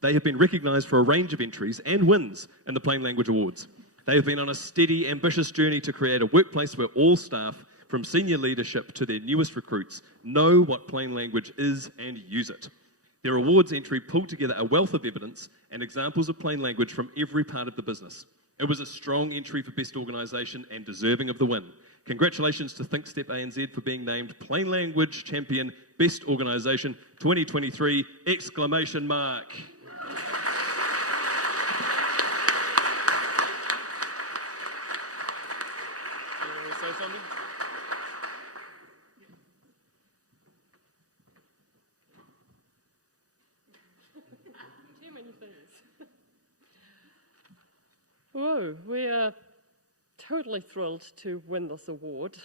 have been recognised for a range of entries and wins in the Plain Language Awards. They have been on a steady, ambitious journey to create a workplace where all staff, from senior leadership to their newest recruits, know what plain language is and use it. Their awards entry pulled together a wealth of evidence and examples of plain language from every part of the business. It was a strong entry for Best Organisation and deserving of the win. Congratulations to ThinkStep ANZ for being named Plain Language Champion Best Organisation 2023! Exclamation mark. Whoa, we are totally thrilled to win this award.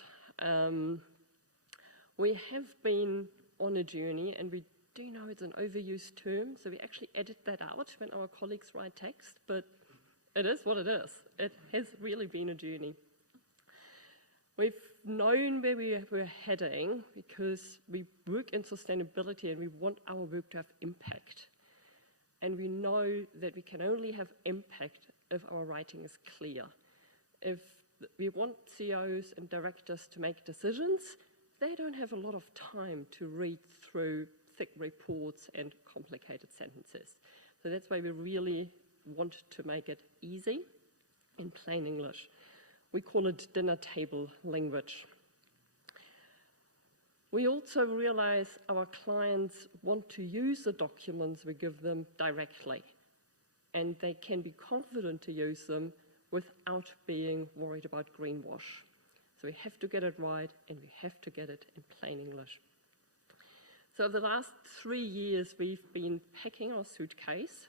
We have been on a journey, and we do know it's an overused term, so we actually edit that out when our colleagues write text, but it is what it is. It has really been a journey. We've known where we were heading because we work in sustainability and we want our work to have impact. And we know that we can only have impact if our writing is clear. If we want CEOs and directors to make decisions, they don't have a lot of time to read through thick reports and complicated sentences. So that's why we really want to make it easy in plain English. We call it dinner table language. We also realize our clients want to use the documents we give them directly, and they can be confident to use them without being worried about greenwash. So we have to get it right, and we have to get it in plain English. So the last 3 years, we've been packing our suitcase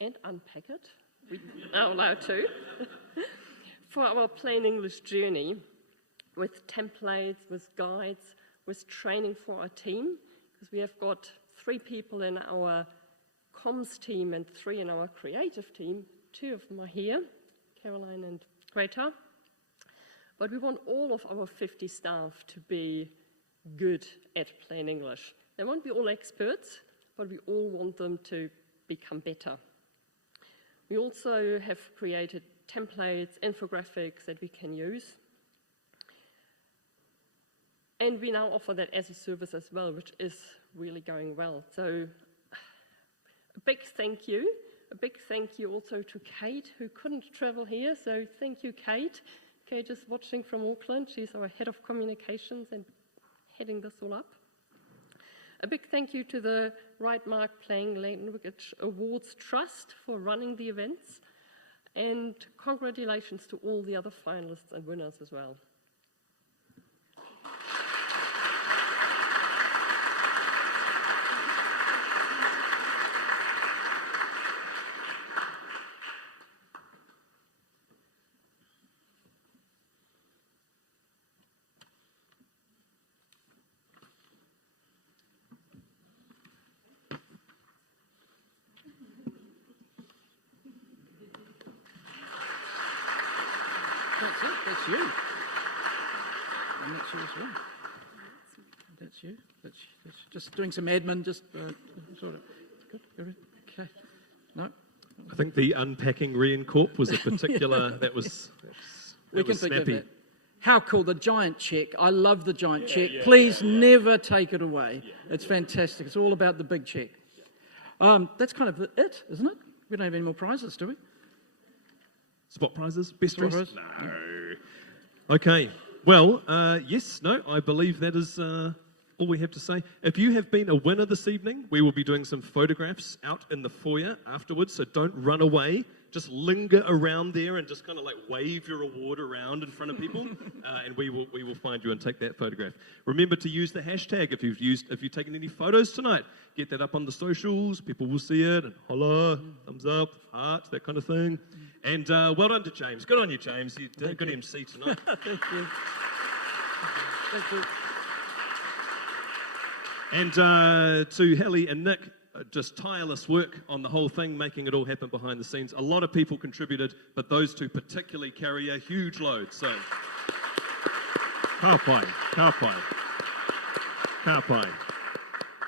and unpack it, we are allowed to, for our plain English journey with templates, with guides, with training for our team, because we have got 3 people in our comms team and 3 in our creative team. 2 of them are here, Caroline and Greta. But we want all of our 50 staff to be good at plain English. They won't be all experts, but we all want them to become better. We also have created templates, infographics that we can use. And we now offer that as a service as well, which is really going well. So a big thank you. A big thank you also to Kate, who couldn't travel here. So thank you, Kate. Kate is watching from Auckland. She's our head of communications and heading this all up. A big thank you to the Rightmark Playing Language Awards Trust for running the events. And congratulations to all the other finalists and winners as well. That's it, that's you. And that's you as well. That's you. That's just doing some admin, just sort of. Good. Okay. No. I think the unpacking Reincorp was a particular, that was We can snappy. forgive that. How cool, the giant check. I love the giant check. Please never take it away. It's fantastic. It's all about the big check. That's kind of it, isn't it? We don't have any more prizes, do we? Spot prizes? Best Spot dress? prize? No. Okay. Well, yes, no, I believe that is all we have to say. If you have been a winner this evening, we will be doing some photographs out in the foyer afterwards, so don't run away. Just linger around there and just kind of like wave your award around in front of people, and we will find you and take that photograph. Remember to use the hashtag if you've taken any photos tonight. Get that up on the socials. People will see it and holla, thumbs up, heart, that kind of thing. And well done to James. Good on you, James. You did a good MC tonight. Thank you. Thank you. And to Helly and Nick, just tireless work on the whole thing, making it all happen behind the scenes. A lot of people contributed, but those two particularly carry a huge load. So, ka pai.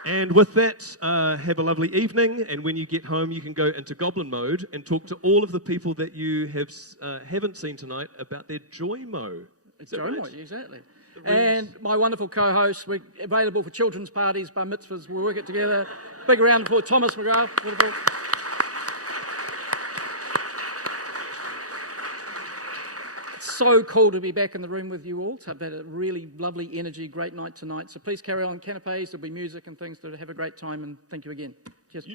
And with that, have a lovely evening. And when you get home, you can go into Goblin mode and talk to all of the people that you haven't seen tonight about their Joymo. It's Joymo, exactly. And my wonderful co-hosts, we're available for children's parties, bar mitzvahs, we'll work it together. Big round for Thomas McGrath. Wonderful. It's so cool to be back in the room with you all. So I've had a really lovely energy, great night tonight. So please carry on canapes, there'll be music and things to have a great time, and thank you again. Cheers.